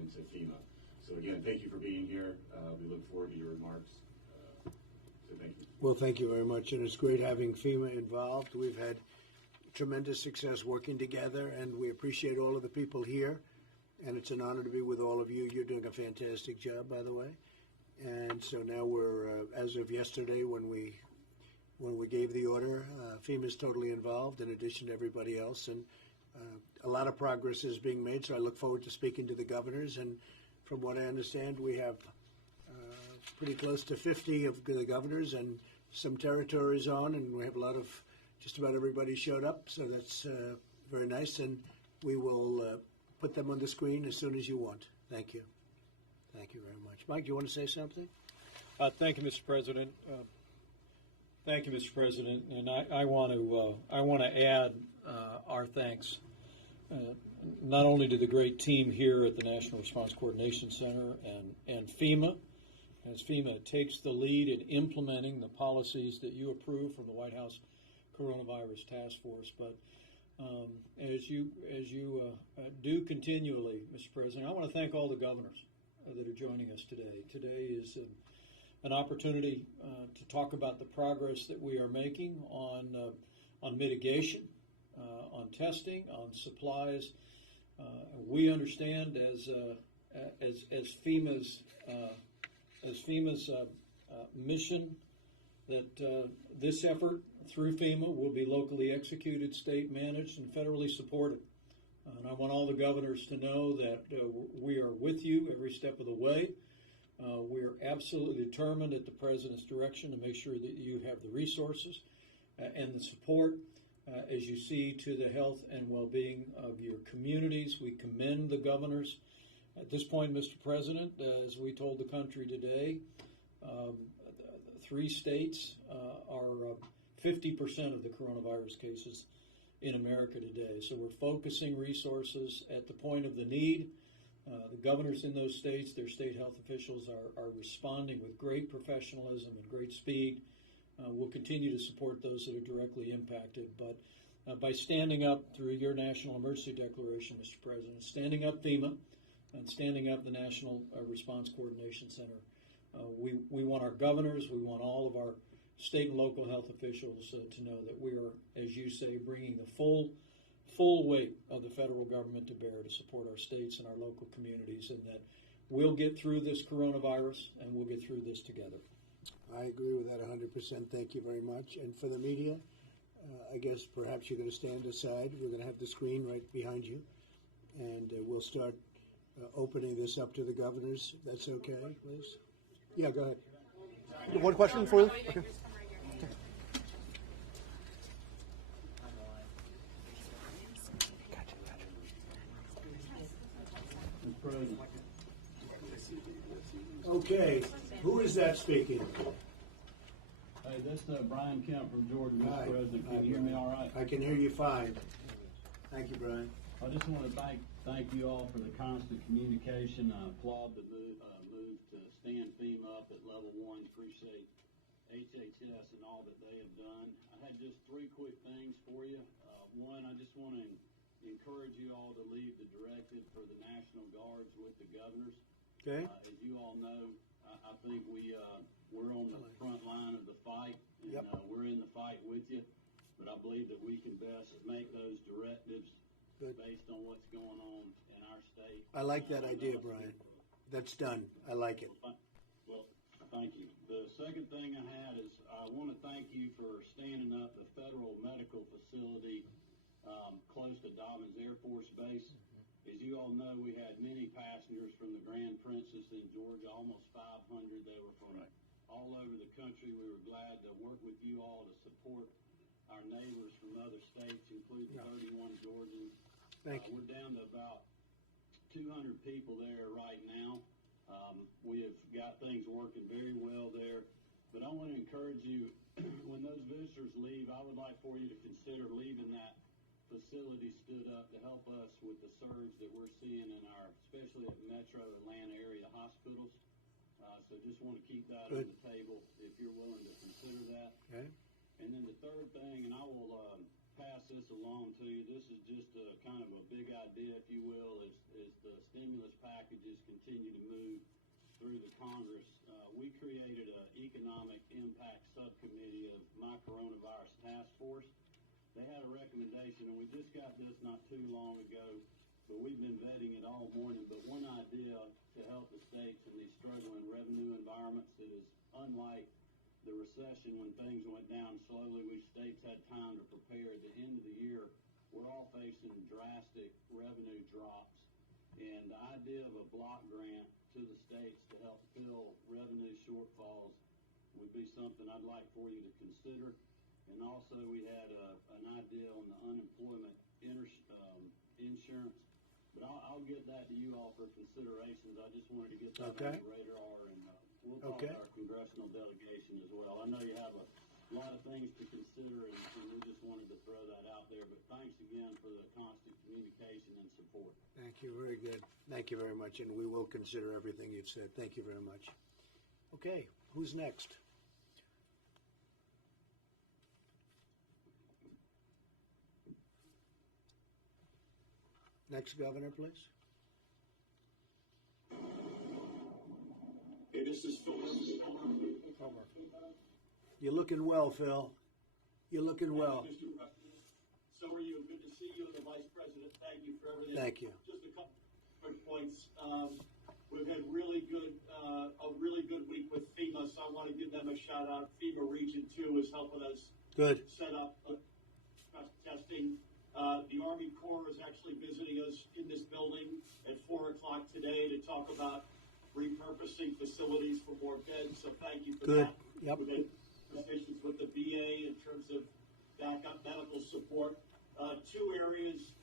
into FEMA. So again, thank you for being here. We look forward to your remarks. So thank you. Well, thank you very much, and it's great having FEMA involved. We've had tremendous success working together, and we appreciate all of the people here, and it's an honor to be with all of you. You're doing a fantastic job, by the way. And so now we're, as of yesterday, when we gave the order, FEMA's totally involved in addition to everybody else, and a lot of progress is being made, so I look forward to speaking to the governors. And from what I understand, we have pretty close to 50 of the governors and some territories on, and we have a lot of, just about everybody showed up, so that's very nice, and we will put them on the screen as soon as you want. Thank you. Thank you very much. Mike, do you want to say something? Thank you, Mr. President. Thank you, Mr. President, and I want to add our thanks not only to the great team here at the National Response Coordination Center and FEMA, as FEMA takes the lead in implementing the policies that you approve from the White House Coronavirus Task Force, but as you do continually, Mr. President, I want to thank all the governors that are joining us today. Today is an opportunity to talk about the progress that we are making on mitigation, on testing, on supplies. We understand as FEMA's mission that this effort through FEMA will be locally executed, state managed, and federally supported. And I want all the governors to know that we are with you every step of the way. We're absolutely determined at the President's direction to make sure that you have the resources and the support as you see to the health and well-being of your communities. We commend the governors. At this point, Mr. President, as we told the country today, 3 states are 50% of the coronavirus cases in America today. So we're focusing resources at the point of the need. The governors in those states, their state health officials are responding with great professionalism and great speed. We'll continue to support those that are directly impacted. But by standing up through your national emergency declaration, Mr. President, standing up FEMA and standing up the National Response Coordination Center, we want our governors, we want all of our state and local health officials to know that we are, as you say, bringing the full weight of the federal government to bear to support our states and our local communities, and that we'll get through this coronavirus and we'll get through this together. I agree with that 100%. Thank you very much. And for the media, I guess perhaps you're going to stand aside. We're going to have the screen right behind you, and we'll start opening this up to the governors. That's okay, please? Yeah, go ahead. One question for you? Okay. Okay, who is that speaking? Hey, this is Brian Kemp from Georgia, Mr. Hi. President. Can you hear me all right? I can hear you fine. Thank you, Brian. I just want to thank you all for the constant communication. I applaud the move to stand FEMA up at level 1. Appreciate HHS and all that they have done. I had just 3 quick things for you. One, I just want to encourage you all to leave the directive for the National Guards with the governors. Okay. As you all know, I think we're on the front line of the fight, and Yep. We're in the fight with you. But I believe that we can best make those directives Good. based on what's going on in our state. I like that idea, Brian. That's done. I like it. Well, thank you. The second thing I had is I want to thank you for standing up the federal medical facility close to Dobbins Air Force Base. As you all know, we had many passengers from the Grand Princess in Georgia, almost 500. They were from all over the country. We were glad to work with you all to support our neighbors from other states, including 31 Georgians. Thank you. We're down to about 200 people there right now. We have got things working very well there. But I want to encourage you, when those visitors leave, I would like for you to consider leaving that facility stood up to help us with the surge that we're seeing in our, especially at Metro Atlanta area hospitals. So just want to keep that on the table if you're willing to consider that. Okay. And then the third thing, and I will pass this along to you, this is just a kind of a big idea, if you will, is the stimulus packages through the Congress, we created an economic impact subcommittee of my coronavirus task force. They had a recommendation, and we just got this not too long ago, but we've been vetting it all morning. But one idea to help the states in these struggling revenue environments that is unlike the recession when things went down slowly. We states had time to prepare. At the end of the year, we're all facing drastic revenue drops. And the idea of a block grant to the states to help fill revenue shortfalls would be something I'd like for you to consider. And also, we had an idea on the unemployment insurance, but I'll get that to you all for considerations. I just wanted to get that on the radar, and we'll talk to our congressional delegation as well. I know you have a lot of things to consider, and we just wanted to throw that out there. But thanks again for the constant communication and support. Thank you. Very good. Thank you very much, and we will consider everything you've said. Thank you very much. Okay, who's next? Next governor, please. Hey, this is Phil. You're looking well, Phil. You're looking well. So are you. Good to see you and the Vice President. Thank you for everything. Thank you. Just a couple quick points. We've had a really good week with FEMA, so I want to give them a shout out. FEMA Region 2 is helping us set up testing. The Army Corps is actually visiting us in this building at 4 o'clock today to talk about repurposing facilities for more beds. So thank you for that. Yep. We've had conversations with the VA in terms of backup medical support. Two areas.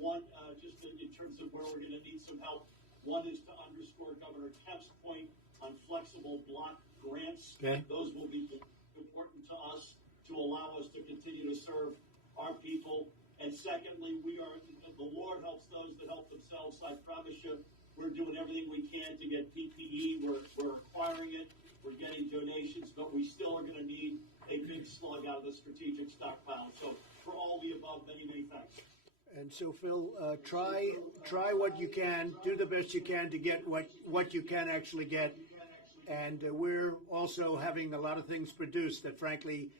One, just in terms of where we're going to need some help. One is to underscore Governor Kemp's point on flexible block grants. Okay. Those will be important to us to allow us to continue to serve our people. And secondly, the Lord helps those that help themselves. I promise you, we're doing everything we can to get PPE. We're acquiring it. We're getting donations, but we still are going to need a big slug out of the strategic stockpile. So for all the above, many, many thanks. And so, Phil, try what you can, do the best you can to get what you can actually get. And we're also having a lot of things produced that, frankly,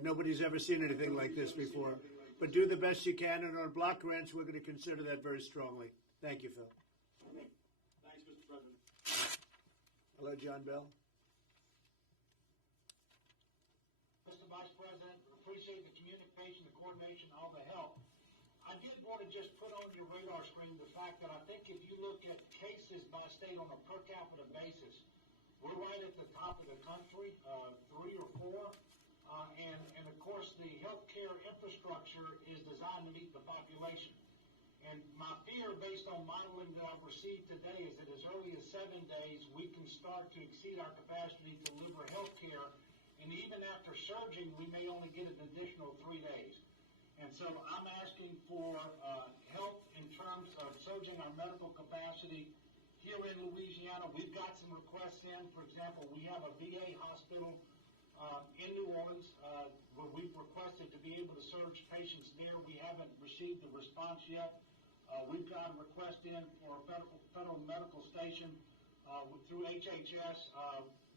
nobody's ever seen anything like this before. But do the best you can, and on block grants, we're going to consider that very strongly. Thank you, Phil. Thanks, Mr. President. Hello, John Bell. Mr. Vice President, appreciate the communication, the coordination, all the help. I did want to just put on your radar screen the fact that I think if you look at cases by state on a per capita basis, we're right at the top of the country, 3 or 4. And of course, the healthcare infrastructure is designed to meet the population. And my fear, based on modeling that I've received today, is that as early as 7 days, we can start to exceed our capacity to deliver healthcare. And even after surging, we may only get an additional 3 days. And so I'm asking for help in terms of surging our medical capacity here in Louisiana. We've got some requests in. For example, we have a VA hospital in New Orleans, where we've requested to be able to surge patients there. We haven't received a response yet. We've got a request in for a federal medical station through HHS.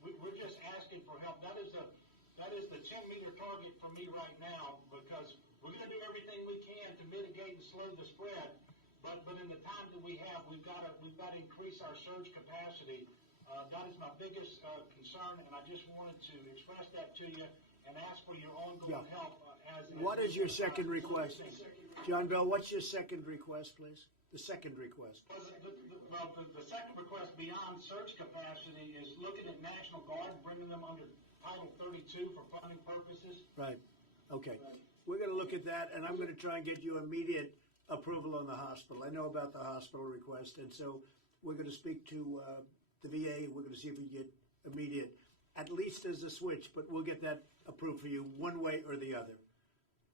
We're just asking for help. That is the 10-meter target for me right now, because we're going to do everything we can to mitigate and slow the spread. But in the time that we have, we've got to increase our surge capacity. That is my biggest concern, and I just wanted to express that to you and ask for your ongoing help. What is your second request? John Bell, what's your second request, please? The second request. The second request beyond surge capacity is looking at National Guard, bringing them under Title 32 for funding purposes. Right. Okay. We're going to look at that, and I'm going to try and get you immediate approval on the hospital. I know about the hospital request, and so we're going to speak to the VA. We're going to see if we get immediate, at least as a switch, but we'll get that approved for you one way or the other.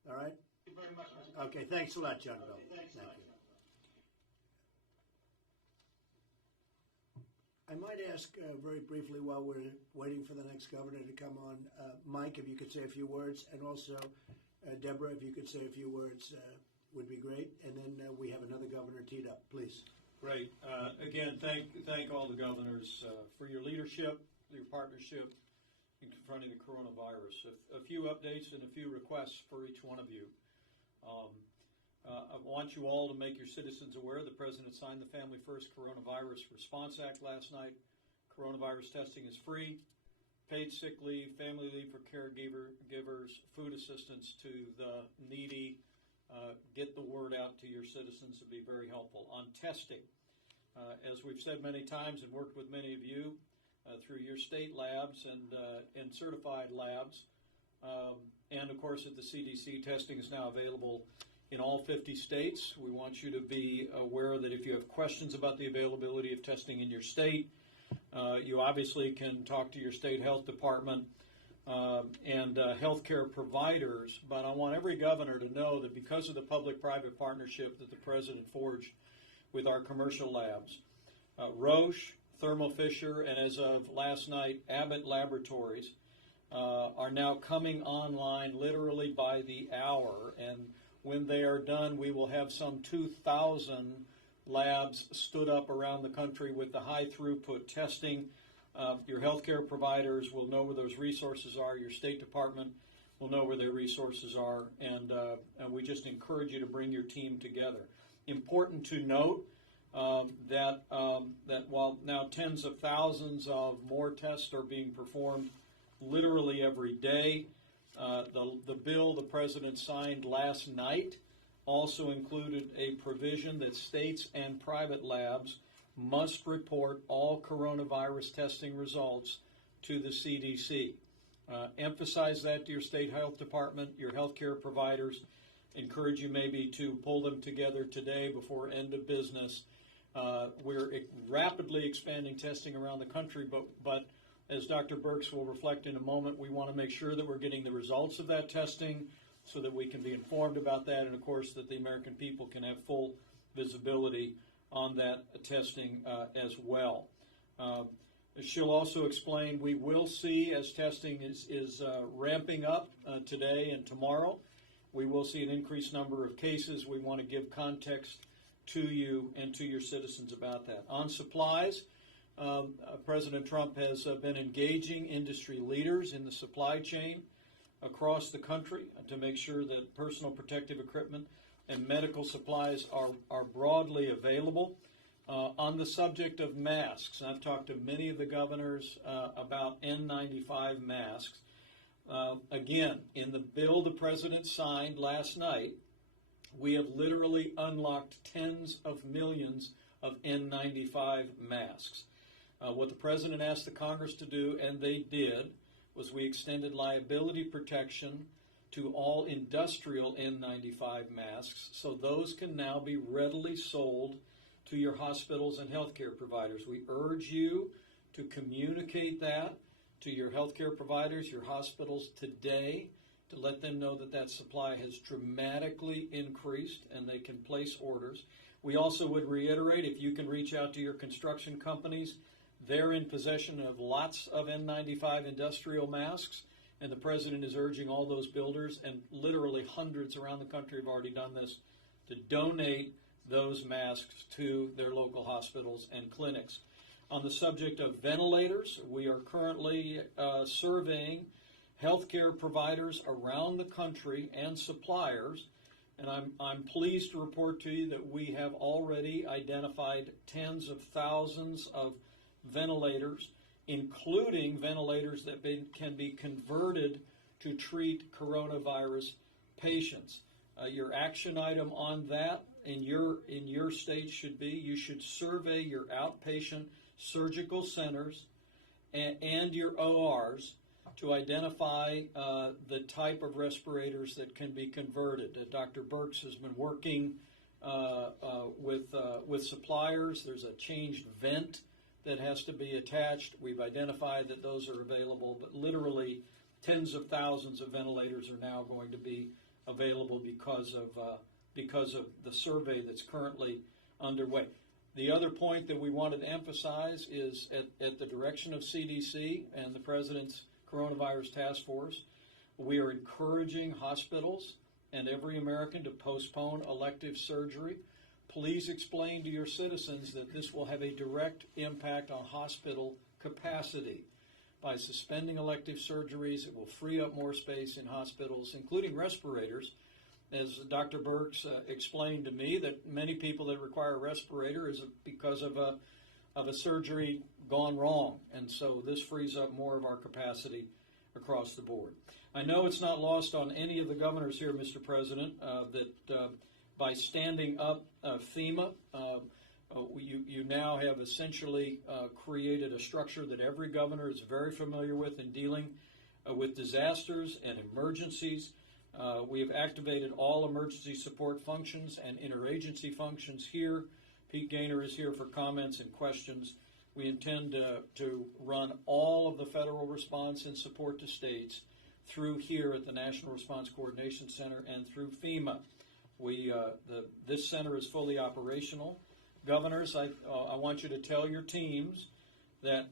All right? Thank you very much, Mr. Okay. Thanks a lot, John Bell. Thank you. I might ask very briefly while we're waiting for the next governor to come on, Mike, if you could say a few words, and also Deborah, if you could say a few words, would be great. And then we have another governor teed up, please. Great. Again, thank all the governors for your leadership, your partnership in confronting the coronavirus. A few updates and a few requests for each one of you. I want you all to make your citizens aware the President signed the Family First Coronavirus Response Act last night. Coronavirus testing is free. Paid sick leave, family leave for caregivers, food assistance to the needy. Get the word out to your citizens would be very helpful. On testing, as we've said many times and worked with many of you through your state labs and certified labs, and of course at the CDC, testing is now available in all 50 states. We want you to be aware that if you have questions about the availability of testing in your state, you obviously can talk to your state health department and healthcare providers, but I want every governor to know that because of the public-private partnership that the President forged with our commercial labs, Roche, Thermo Fisher, and as of last night, Abbott Laboratories are now coming online literally by the hour, and when they are done, we will have some 2,000 labs stood up around the country with the high throughput testing. Your healthcare providers will know where those resources are. Your State Department will know where their resources are, and we just encourage you to bring your team together. Important to note that while now tens of thousands of more tests are being performed literally every day, the bill the President signed last night also included a provision that states and private labs must report all coronavirus testing results to the CDC. Emphasize that to your state health department, your healthcare providers. Encourage you maybe to pull them together today before end of business. We're rapidly expanding testing around the country, but as Dr. Birx will reflect in a moment, we want to make sure that we're getting the results of that testing so that we can be informed about that, and of course that the American people can have full visibility on that testing as well. She'll also explain we will see, as testing is ramping up today and tomorrow, we will see an increased number of cases. We want to give context to you and to your citizens about that. On supplies, President Trump has been engaging industry leaders in the supply chain across the country to make sure that personal protective equipment and medical supplies are broadly available. On the subject of masks, I've talked to many of the governors about N95 masks. Again, in the bill the President signed last night, we have literally unlocked tens of millions of N95 masks. What the President asked the Congress to do, and they did, was we extended liability protection to all industrial N95 masks, so those can now be readily sold to your hospitals and healthcare providers. We urge you to communicate that to your healthcare providers, your hospitals today, to let them know that that supply has dramatically increased and they can place orders. We also would reiterate, if you can reach out to your construction companies, they're in possession of lots of N95 industrial masks, and the President is urging all those builders, and literally hundreds around the country have already done this, to donate those masks to their local hospitals and clinics. On the subject of ventilators, we are currently surveying healthcare providers around the country and suppliers, and I'm pleased to report to you that we have already identified tens of thousands of ventilators, including ventilators that can be converted to treat coronavirus patients. Your action item on that in your state should be you should survey your outpatient surgical centers and your ORs to identify the type of respirators that can be converted. Dr. Birx has been working with suppliers. There's a changed vent that has to be attached. We've identified that those are available, but literally tens of thousands of ventilators are now going to be available because of the survey that's currently underway. The other point that we wanted to emphasize is at the direction of CDC and the President's Coronavirus Task Force, we are encouraging hospitals and every American to postpone elective surgery please explain to your citizens that this will have a direct impact on hospital capacity. By suspending elective surgeries, it will free up more space in hospitals, including respirators. As Dr. Burks explained to me, that many people that require a respirator is because of a surgery gone wrong, and so this frees up more of our capacity across the board. I know it's not lost on any of the governors here, Mr. President, that by standing up FEMA, you now have essentially created a structure that every governor is very familiar with in dealing with disasters and emergencies. We have activated all emergency support functions and interagency functions here. Pete Gaynor is here for comments and questions. We intend to run all of the federal response and support to states through here at the National Response Coordination Center and through FEMA. This center is fully operational. Governors, I want you to tell your teams that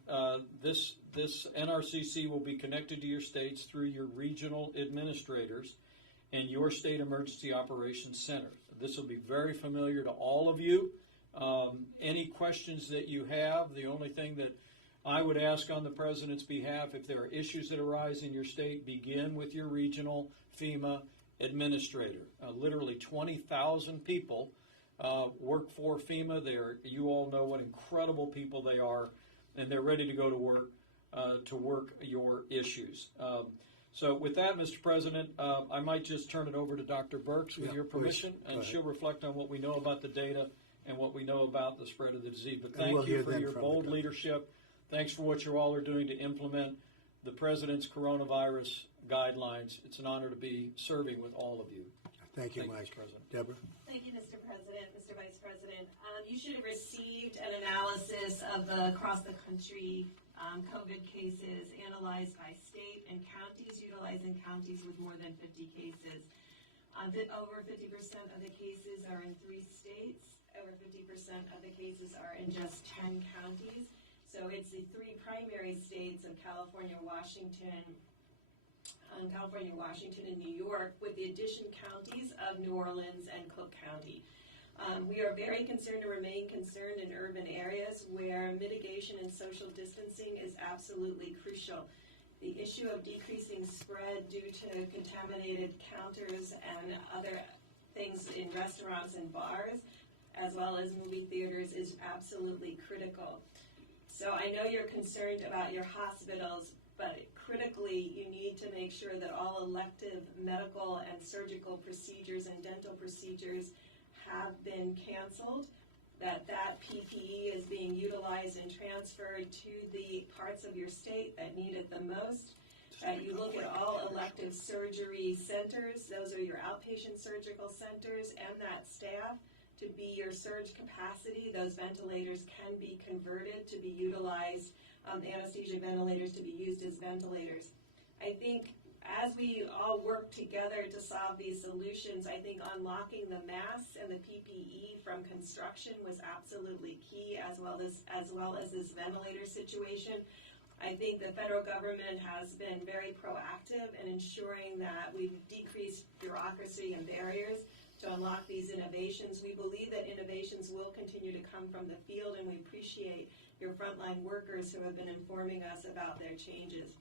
this NRCC will be connected to your states through your regional administrators and your state emergency operations center. This will be very familiar to all of you. Any questions that you have, the only thing that I would ask on the President's behalf, if there are issues that arise in your state, begin with your regional FEMA administrator. Literally 20,000 people work for FEMA. You all know what incredible people they are, and they're ready to go to work your issues. So with that, Mr. President, I might just turn it over to Dr. Burks with your permission, and she'll reflect on what we know about the data and what we know about the spread of the disease. But thank you for your bold leadership. Thanks for what you all are doing to implement the President's coronavirus guidelines. It's an honor to be serving with all of you. Thank you, Mike. Mr. President. Deborah? Thank you, Mr. President, Mr. Vice President. You should have received an analysis of the across-the-country COVID cases analyzed by state and counties, utilizing counties with more than 50 cases. Over 50% of the cases are in 3 states. Over 50% of the cases are in just 10 counties. So it's the 3 primary states of California, Washington, and New York, with the addition counties of New Orleans and Cook County. We are very concerned and remain concerned in urban areas where mitigation and social distancing is absolutely crucial. The issue of decreasing spread due to contaminated counters and other things in restaurants and bars, as well as movie theaters, is absolutely critical. So I know you're concerned about your hospitals, but critically, you need to make sure that all elective medical and surgical procedures and dental procedures have been canceled, that PPE is being utilized and transferred to the parts of your state that need it the most, that you look at all elective surgery centers, those are your outpatient surgical centers, and that staff to be your surge capacity. Those ventilators can be converted to be utilized, anesthesia ventilators to be used as ventilators. I think as we all work together to solve these solutions, I think unlocking the masks and the PPE from construction was absolutely key, as well as this ventilator situation. I think the federal government has been very proactive in ensuring that we've decreased bureaucracy and barriers to unlock these innovations. We believe that innovations will continue to come from the field, and we appreciate your frontline workers who have been informing us about their changes.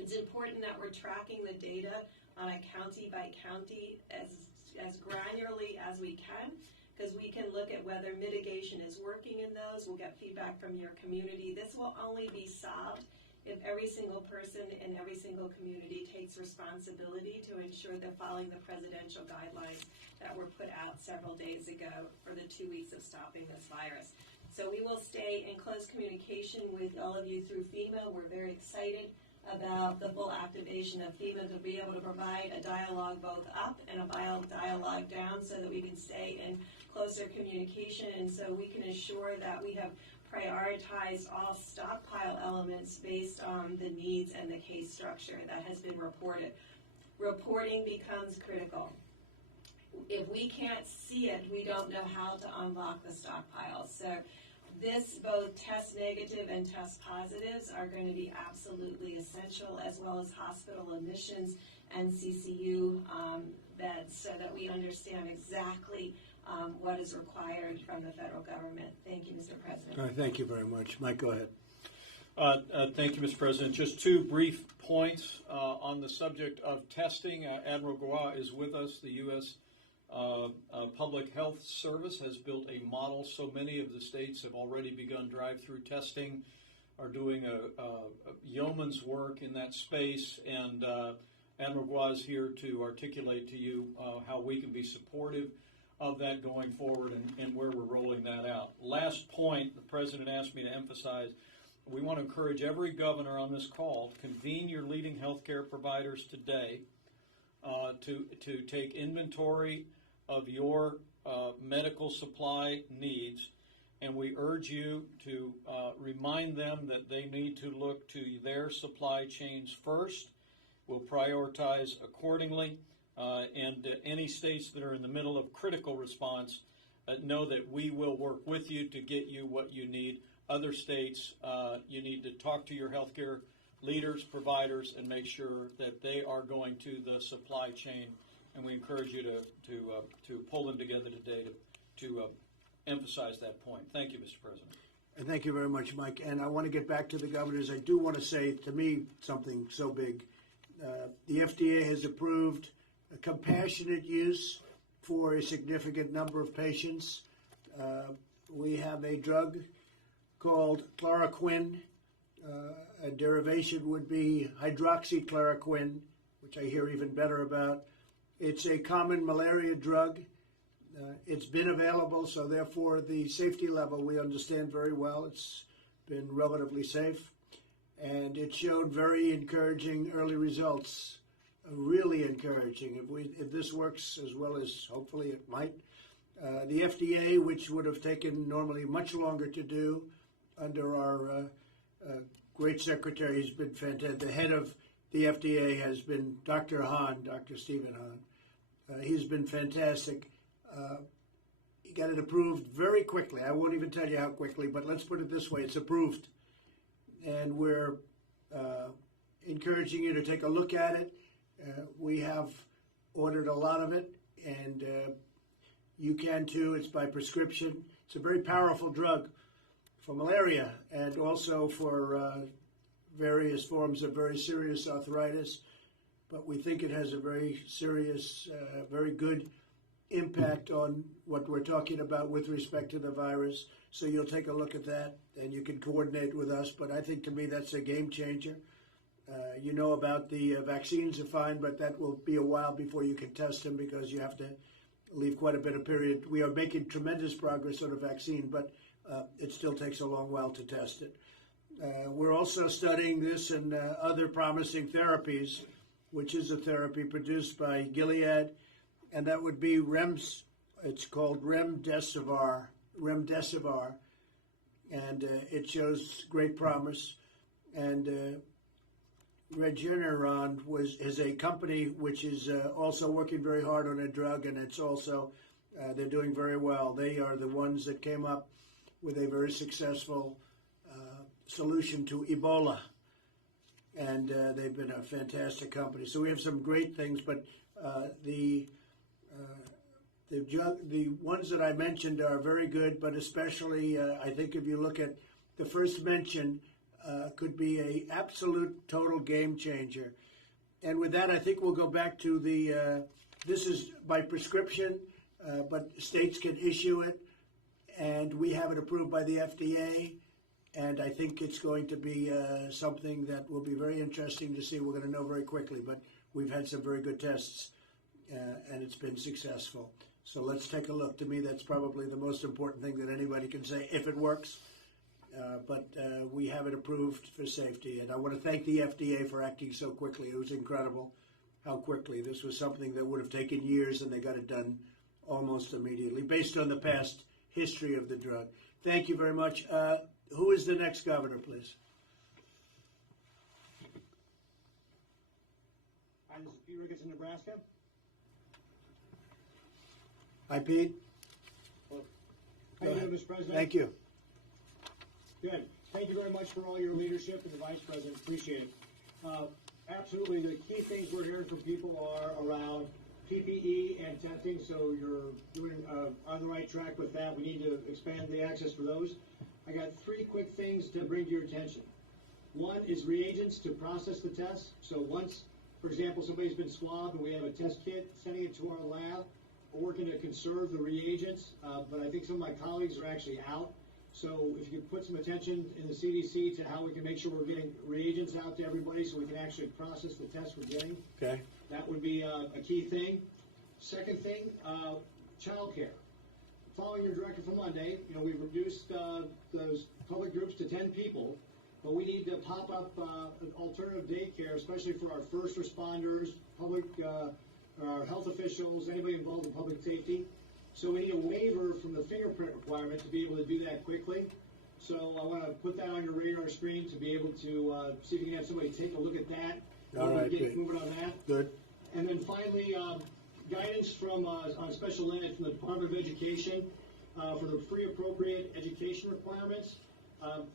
It's important that we're tracking the data on a county by county as granularly as we can, because we can look at whether mitigation is working in those. We'll get feedback from your community. This will only be solved if every single person in every single community takes responsibility to ensure they're following the presidential guidelines that were put out several days ago for the 2 weeks of stopping this virus. So we will stay in close communication with all of you through FEMA. We're very excited about the full activation of FEMA to be able to provide a dialogue both up and a dialogue down so that we can stay in closer communication, and so we can assure that we have prioritized all stockpile elements based on the needs and the case structure that has been reported. Reporting becomes critical. If we can't see it, we don't know how to unlock the stockpiles. So this, both test negative and test positives, are going to be absolutely essential, as well as hospital admissions and CCU beds, so that we understand exactly what is required from the federal government. Thank you, Mr. President. All right, thank you very much. Mike, go ahead. Thank you, Mr. President. Just two brief points on the subject of testing. Admiral Goa is with us. The U.S. Public Health Service has built a model. So many of the states have already begun drive-through testing, are doing a yeoman's work in that space, and Admiral Goa is here to articulate to you how we can be supportive of that going forward and where we're rolling that out. Last point, the President asked me to emphasize, we want to encourage every governor on this call to convene your leading healthcare providers today to take inventory of your medical supply needs, and we urge you to remind them that they need to look to their supply chains first. We'll prioritize accordingly, and any states that are in the middle of critical response know that we will work with you to get you what you need. Other states, you need to talk to your healthcare leaders, providers, and make sure that they are going to the supply chain. And we encourage you to pull them together today to emphasize that point. Thank you, Mr. President. And thank you very much, Mike. And I want to get back to the governors. I do want to say, to me, something so big. The FDA has approved a compassionate use for a significant number of patients. We have a drug called chloroquine. A derivation would be hydroxychloroquine, which I hear even better about. It's a common malaria drug. It's been available, so therefore the safety level we understand very well. It's been relatively safe, and it showed very encouraging early results, really encouraging. If this works as well as hopefully it might, the FDA, which would have taken normally much longer to do under our great secretary, has been fantastic. The head of the FDA has been Dr. Hahn, Dr. Stephen Hahn. He's been fantastic. He got it approved very quickly. I won't even tell you how quickly, but let's put it this way. It's approved. And we're encouraging you to take a look at it. We have ordered a lot of it, and you can too. It's by prescription. It's a very powerful drug for malaria and also for various forms of very serious arthritis. But we think it has a very serious, very good impact on what we're talking about with respect to the virus. So you'll take a look at that, and you can coordinate with us. But I think, to me, that's a game changer. You know about the vaccines are fine, but that will be a while before you can test them because you have to leave quite a bit of period. We are making tremendous progress on a vaccine, but it still takes a long while to test it. We're also studying this and other promising therapies, which is a therapy produced by Gilead, and that would be it's called remdesivir, and it shows great promise. And Regeneron is a company which is also working very hard on a drug, and it's also, they're doing very well. They are the ones that came up with a very successful solution to Ebola, and they've been a fantastic company. So we have some great things, but the ones that I mentioned are very good, but especially I think if you look at the first mention, could be a absolute total game changer. And with that, I think we'll go back to this is by prescription, but states can issue it, and we have it approved by the FDA. And I think it's going to be something that will be very interesting to see. We're going to know very quickly, but we've had some very good tests, and it's been successful. So let's take a look. To me, that's probably the most important thing that anybody can say, if it works. But we have it approved for safety. And I want to thank the FDA for acting so quickly. It was incredible how quickly. This was something that would have taken years, and they got it done almost immediately, based on the past history of the drug. Thank you very much. Who is the next governor, please? Hi, this is Pete Ricketts in Nebraska. Hi, Pete. How you doing, Mr. President? Thank you. Good. Thank you very much for all your leadership and the Vice President. Appreciate it. Absolutely, the key things we're hearing from people are around PPE and testing, so you're doing on the right track with that. We need to expand the access for those. I got 3 quick things to bring to your attention. One is reagents to process the tests. So once, for example, somebody's been swabbed and we have a test kit, sending it to our lab, we're working to conserve the reagents, but I think some of my colleagues are actually out. So if you could put some attention in the CDC to how we can make sure we're getting reagents out to everybody so we can actually process the tests we're getting. Okay. That would be a key thing. Second thing, childcare. Following your directive from Monday, we've reduced those public groups to 10 people, but we need to pop up alternative daycare, especially for our first responders, public, our health officials, anybody involved in public safety. So we need a waiver from the fingerprint requirement to be able to do that quickly. So I want to put that on your radar screen to be able to see if you can have somebody take a look at that. All right, get moving on that. Good. And then finally, guidance from on special ed from the Department of Education for the free appropriate education requirements.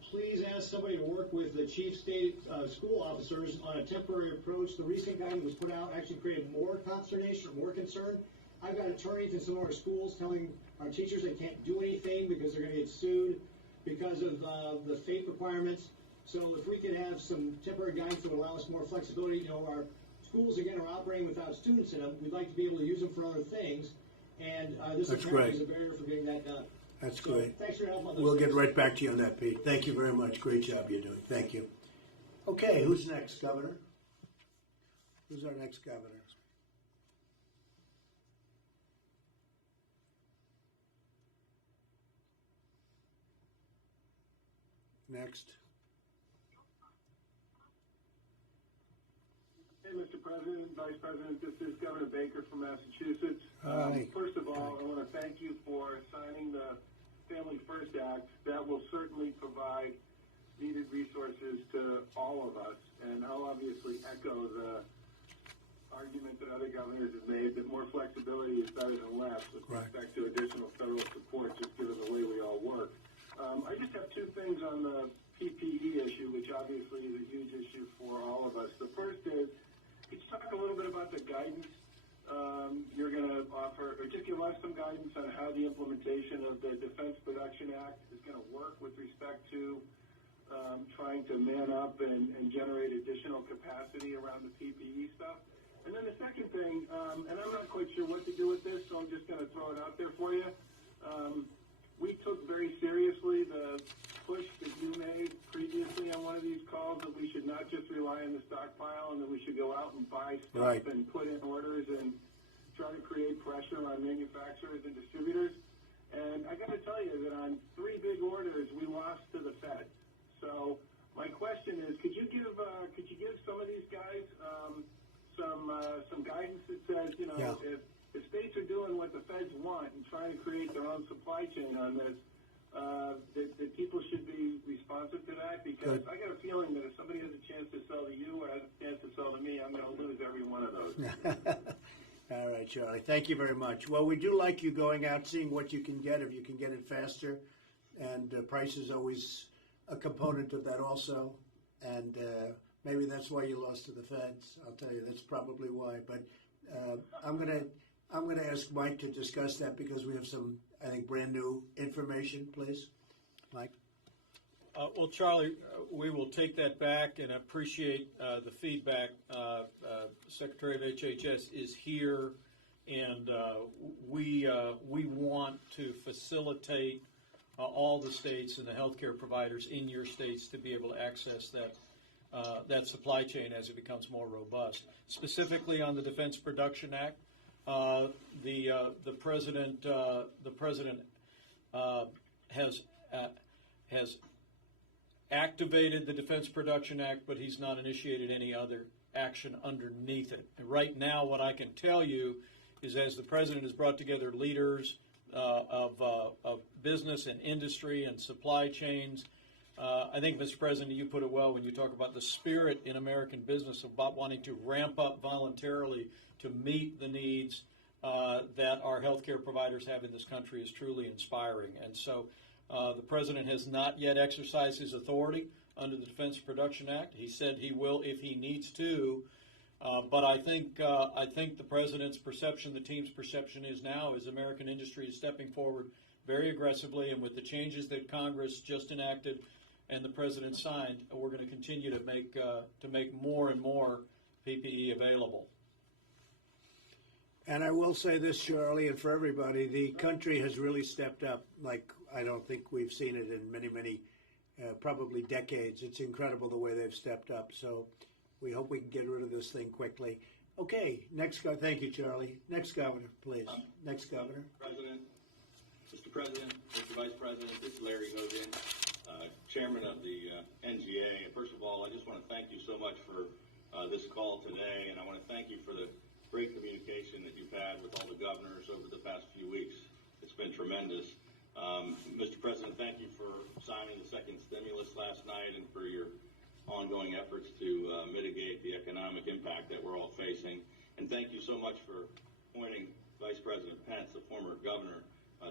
Please ask somebody to work with the chief state school officers on a temporary approach. The recent guidance was put out actually created more consternation, more concern. I've got attorneys in some of our schools telling our teachers they can't do anything because they're going to get sued because of the FAPE requirements. So if we could have some temporary guidance that would allow us more flexibility, our schools again are operating without students in them. We'd like to be able to use them for other things, and this apparently is a barrier for getting that done. That's great. Thanks for your help on those. We'll get right back to you on that, Pete. Thank you very much. Great job you're doing. Thank you. Okay, who's next, Governor? Who's our next governor? Next. Hey, Mr. President, Vice President, this is Governor Baker from Massachusetts. Hi. First of all, I want to thank you for signing the Family First Act. That will certainly provide needed resources to all of us. And I'll obviously echo the argument that other governors have made that more flexibility is better than less with respect to additional federal support, just given the way we all work. I just have 2 things on the PPE issue, which obviously is a huge issue for all of us. The first is, could you talk a little bit about the guidance you're going to offer, or just give us some guidance on how the implementation of the Defense Production Act is going to work with respect to trying to man up and generate additional capacity around the PPE stuff? And then the second thing, and I'm not quite sure what to do with this, so I'm just going to throw it out there for you. We took very seriously the push that you made previously on one of these calls that we should not just rely on the stockpile and that we should go out and buy stuff and put in orders and try to create pressure on manufacturers and distributors. And I got to tell you that on 3 big orders, we lost to the Fed. So my question is, could you give some of these guys some guidance that says, if states are doing what the feds want and trying to create their own supply chain on this, that people should be responsive to that? Because I got a feeling that if somebody has a chance to sell to you or has a chance to sell to me, I'm going to lose every one of those. All right, Charlie. Thank you very much. Well, we do like you going out, seeing what you can get, if you can get it faster. And price is always a component of that also. And maybe that's why you lost to the feds. I'll tell you, that's probably why. But I'm going to ask Mike to discuss that because we have some, I think, brand new information. Please, Mike. Well, Charlie, we will take that back and appreciate the feedback. Secretary of HHS is here, and we want to facilitate all the states and the healthcare providers in your states to be able to access that supply chain as it becomes more robust. Specifically on the Defense Production Act, the president has activated the Defense Production Act, but he's not initiated any other action underneath it. And right now, what I can tell you is, as the president has brought together leaders of business and industry and supply chains, I think, Mr. President, you put it well when you talk about the spirit in American business about wanting to ramp up voluntarily to meet the needs that our healthcare providers have in this country is truly inspiring. And so the president has not yet exercised his authority under the Defense Production Act. He said he will, if he needs to, But I think the president's perception, the team's perception is now is American industry is stepping forward very aggressively, and with the changes that Congress just enacted and the president signed, we're going to continue to make more and more PPE available. And I will say this, Charlie, and for everybody, the country has really stepped up like I don't think we've seen it in many, probably decades. It's incredible the way they've stepped up. So we hope we can get rid of this thing quickly. Okay, next governor. Thank you, Charlie. Next governor, please. Next governor. Mr. President, Mr. Vice President, this is Larry Hogan, Chairman of the NGA. First of all, I just want to thank you so much for this call today, and I want to thank you for the great communication that you've had with all the governors over the past few weeks. It's been tremendous. Mr. President, thank you for signing the second stimulus last night and for your ongoing efforts to mitigate the economic impact that we're all facing. And thank you so much for appointing Vice President Pence, the former governor,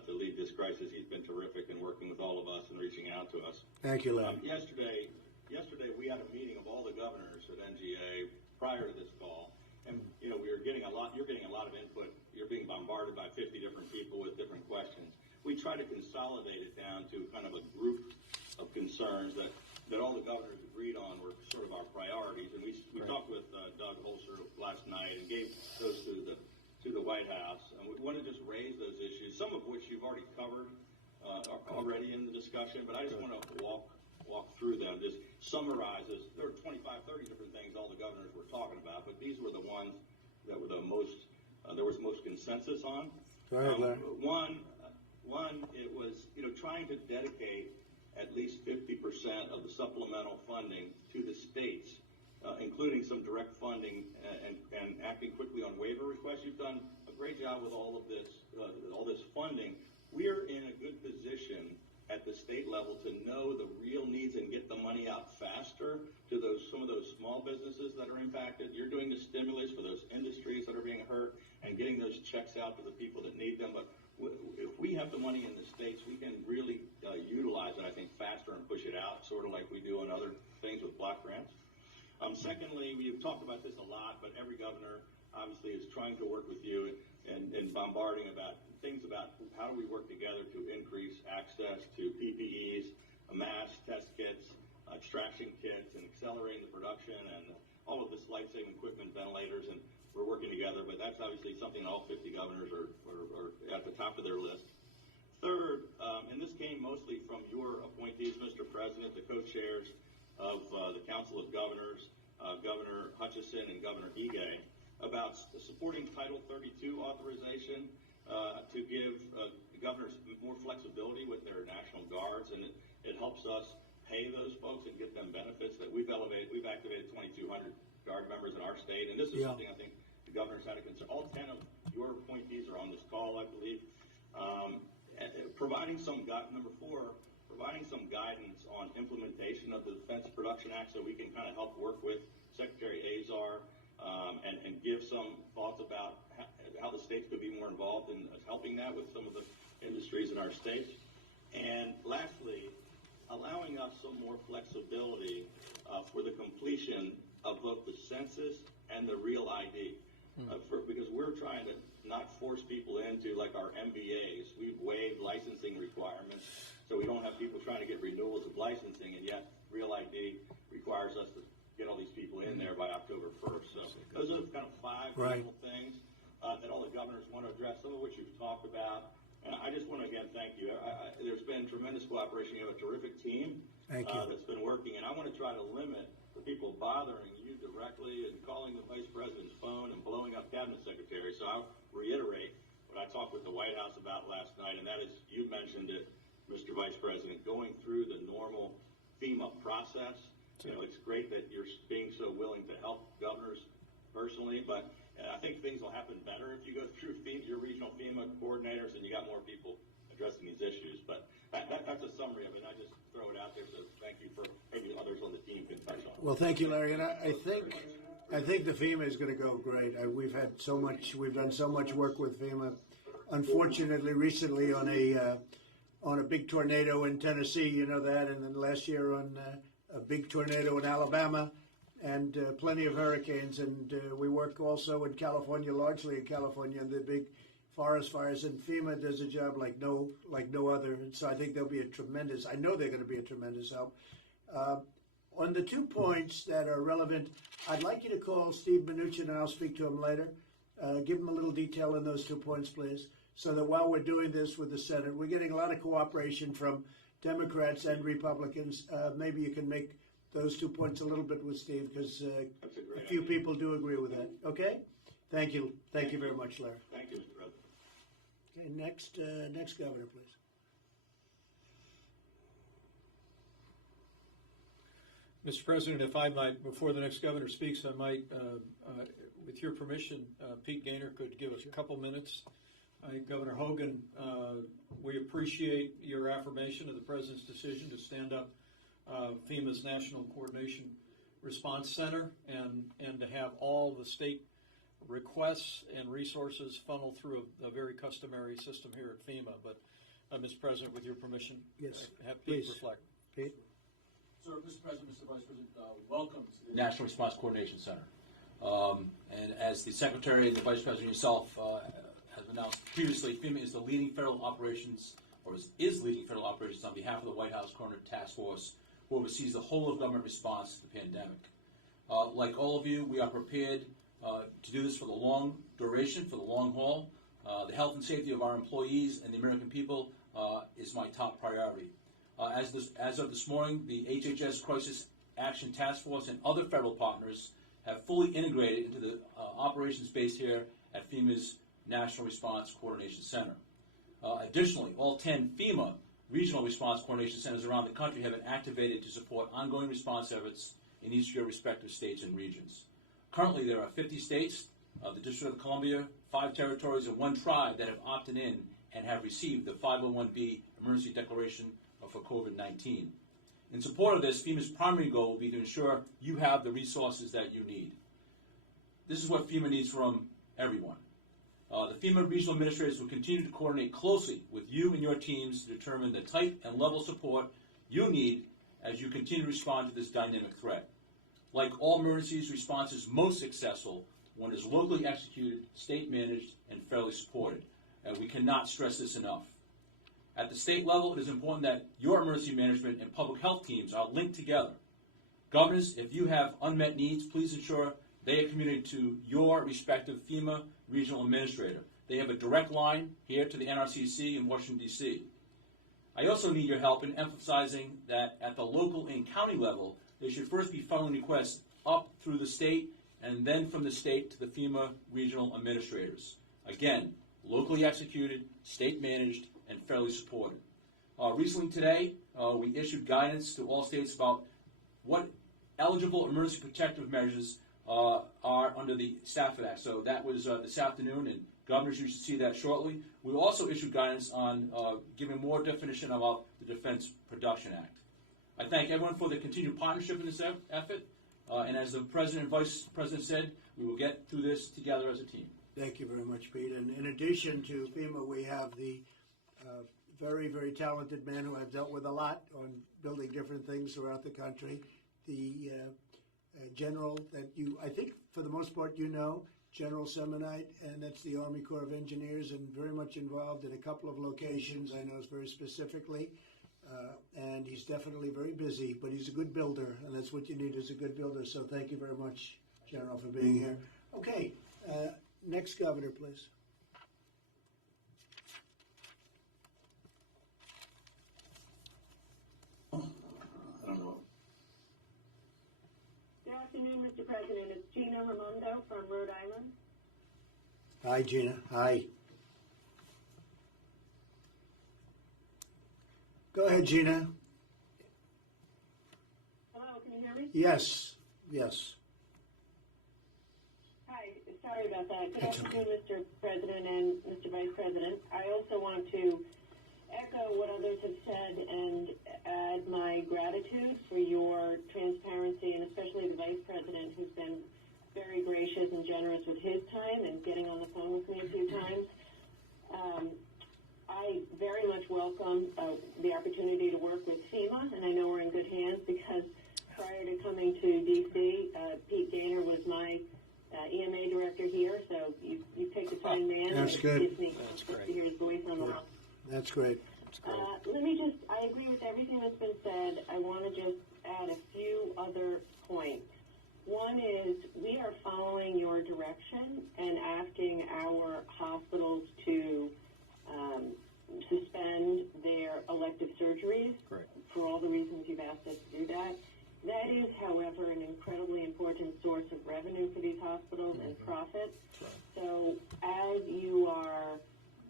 to lead this crisis. He's been terrific in working with all of us and reaching out to us. Thank you, Larry. Yesterday we had a meeting of all the governors at NGA prior to this call, and you're getting a lot of input. You're being bombarded by 50 different people with different questions. We try to consolidate it down to kind of a group of concerns that all the governors agreed on were sort of our priorities. And we talked with Doug Holzer last night and gave those to the White House. And we want to just raise those issues, some of which you've already covered already in the discussion, but I just want to walk through them, just summarize this. There were 25, 30 different things all the governors were talking about, but these were the ones that were the most, there was most consensus on. One, it was, trying to dedicate at least 50% of the supplemental funding to the states, including some direct funding and acting quickly on waiver requests. You've done a great job with all of this funding. We're in a good position at the state level to know the real needs and get the money out faster to some of those small businesses that are impacted. You're doing the stimulus for those industries that are being hurt and getting those checks out to the people that need them. But if we have the money in the states, we can really utilize it, I think, faster and push it out, sort of like we do on other things with block grants. Secondly, we've talked about this a lot, but every governor obviously is trying to work with you and bombarding about things about how do we work together to increase access to PPEs, masks, test kits, extraction kits, and accelerating the production and all of this life-saving equipment, ventilators, and we're working together, but that's obviously something all 50 governors are at the top of their list. Third, and this came mostly from your appointees, Mr. President, the co-chairs of the Council of Governors, Governor Hutchison and Governor Ige, about supporting Title 32 authorization to give governors more flexibility with their National Guards, and it helps us pay those folks and get them benefits that we've activated 2,200 Guard members in our state, and this is something I think the governors had a concern. All 10 of your appointees are on this call, I believe. Number 4, providing some guidance on implementation of the Defense Production Act so we can kind of help work with Secretary Azar and give some thoughts about how the states could be more involved in helping that with some of the industries in our states. And lastly, allowing us some more flexibility for the completion of both the census and the real ID. Because we're trying to not force people into, like our MBAs. We've waived licensing requirements, so we don't have people trying to get renewals of licensing, and yet real ID requires us to get all these people in there by October 1st. So those are kind of 5 critical things that all the governors want to address, some of which you've talked about. And I just want to, again, thank you. There's been tremendous cooperation. You have a terrific team that's been working, and I want to try to limit the people bothering you directly and calling the Vice President's phone and blowing up Cabinet Secretary. So I'll reiterate what I talked with the White House about last night, and that is, you mentioned it, Mr. Vice President, going through the normal FEMA process. It's great that you're being so willing to help governors personally, but I think things will happen better if you go through your regional FEMA coordinators and you got more people addressing these issues. But that's a summary. I mean, I just throw it out there, so thank you for maybe others on the team can touch on it. Well, thank you, Larry. And I think the FEMA is going to go great. We've done so much work with FEMA. Unfortunately, recently on a big tornado in Tennessee, you know that, and then last year on a big tornado in Alabama. and plenty of hurricanes. And we work also in California, largely in California, and the big forest fires. And FEMA does a job like no other. And so I think they'll be I know they're going to be a tremendous help. On the 2 points that are relevant, I'd like you to call Steve Mnuchin, and I'll speak to him later. Give him a little detail on those 2 points, please, so that while we're doing this with the Senate, we're getting a lot of cooperation from Democrats and Republicans. Maybe you can make those 2 points a little bit with Steve, because a few people do agree with that. Okay? Thank you. Thank you very much, Larry. Thank you, Mr. President. Okay, next governor, please. Mr. President, if I might, before the next governor speaks, I might, with your permission, Pete Gaynor could give us a couple minutes. Governor Hogan, we appreciate your affirmation of the President's decision to stand up FEMA's National Coordination Response Center and to have all the state requests and resources funnel through a very customary system here at FEMA. But, Mr. President, with your permission, yes, have Pete please reflect. Pete? Sir, Mr. President, Mr. Vice President, welcome to the National Response Coordination Center. And as the Secretary and the Vice President yourself have announced previously, FEMA is the leading federal operations, or is leading federal operations on behalf of the White House Coordinated Task Force, who oversees the whole of government response to the pandemic. Like all of you, we are prepared to do this for the long duration, for the long haul. The health and safety of our employees and the American people is my top priority. As of this morning, the HHS Crisis Action Task Force and other federal partners have fully integrated into the operations based here at FEMA's National Response Coordination Center. Additionally, all 10 FEMA Regional Response Coordination Centers around the country have been activated to support ongoing response efforts in each of your respective states and regions. Currently, there are 50 states, the District of Columbia, 5 territories, and 1 tribe that have opted in and have received the 501(b) emergency declaration for COVID-19. In support of this, FEMA's primary goal will be to ensure you have the resources that you need. This is what FEMA needs from everyone. The FEMA regional administrators will continue to coordinate closely with you and your teams to determine the type and level of support you need as you continue to respond to this dynamic threat. Like all emergencies, response is most successful when it is locally executed, state managed, and federally supported. We cannot stress this enough. At the state level, it is important that your emergency management and public health teams are linked together. Governors, if you have unmet needs, please ensure they are communicated to your respective FEMA regional administrator. They have a direct line here to the NRCC in Washington, D.C. I also need your help in emphasizing that at the local and county level, they should first be funneling requests up through the state and then from the state to the FEMA regional administrators. Again, locally executed, state managed, and federally supported. Recently today, we issued guidance to all states about what eligible emergency protective measures are under the Stafford Act. So that was this afternoon, and governors, you should see that shortly. We also issued guidance on giving more definition about the Defense Production Act. I thank everyone for their continued partnership in this effort, and as the President and Vice President said, we will get through this together as a team. Thank you very much, Pete. And in addition to FEMA, we have the very, very talented man who I've dealt with a lot on building different things throughout the country, the general that you, I think for the most part, you know, General Semonite, and that's the Army Corps of Engineers, and very much involved in a couple of locations, I know very specifically, and he's definitely very busy, but he's a good builder, and that's what you need is a good builder, so thank you very much, General, for being here. Okay, next governor, please. Good afternoon, Mr. President. It's Gina Raimondo from Rhode Island. Hi, Gina. Hi. Go ahead, Gina. Hello, can you hear me? Yes. Yes. Hi. Sorry about that. Good afternoon, Mr. President and Mr. Vice President. I also want to echo what others have said and add my gratitude for your transparency, and especially the Vice President, who's been very gracious and generous with his time and getting on the phone with me a few times. I very much welcome the opportunity to work with FEMA, and I know we're in good hands because prior to coming to D.C., That's good. Gives me comfort to hear his voice on the line. That's great. I agree with everything that's been said. I want to just add a few other points. One is we are following your direction and asking our hospitals to suspend their elective surgeries for all the reasons you've asked us to do that. That is, however, an incredibly important source of revenue for these hospitals and profit. So as you are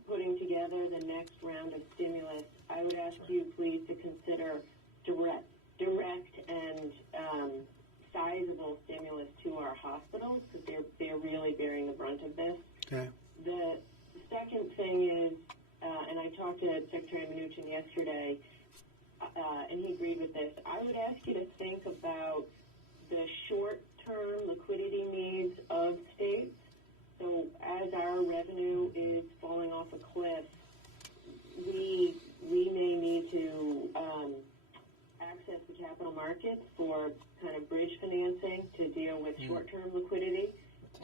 putting together the next round of stimulus, I would ask you please to consider direct and sizable stimulus to our hospitals, because they're really bearing the brunt of this. Okay. The second thing is, and I talked to Secretary Mnuchin yesterday, and he agreed with this, I would ask you to think about the short-term liquidity needs of states. So as our revenue is falling off a cliff, we may need to access the capital markets for kind of bridge financing to deal with short-term liquidity,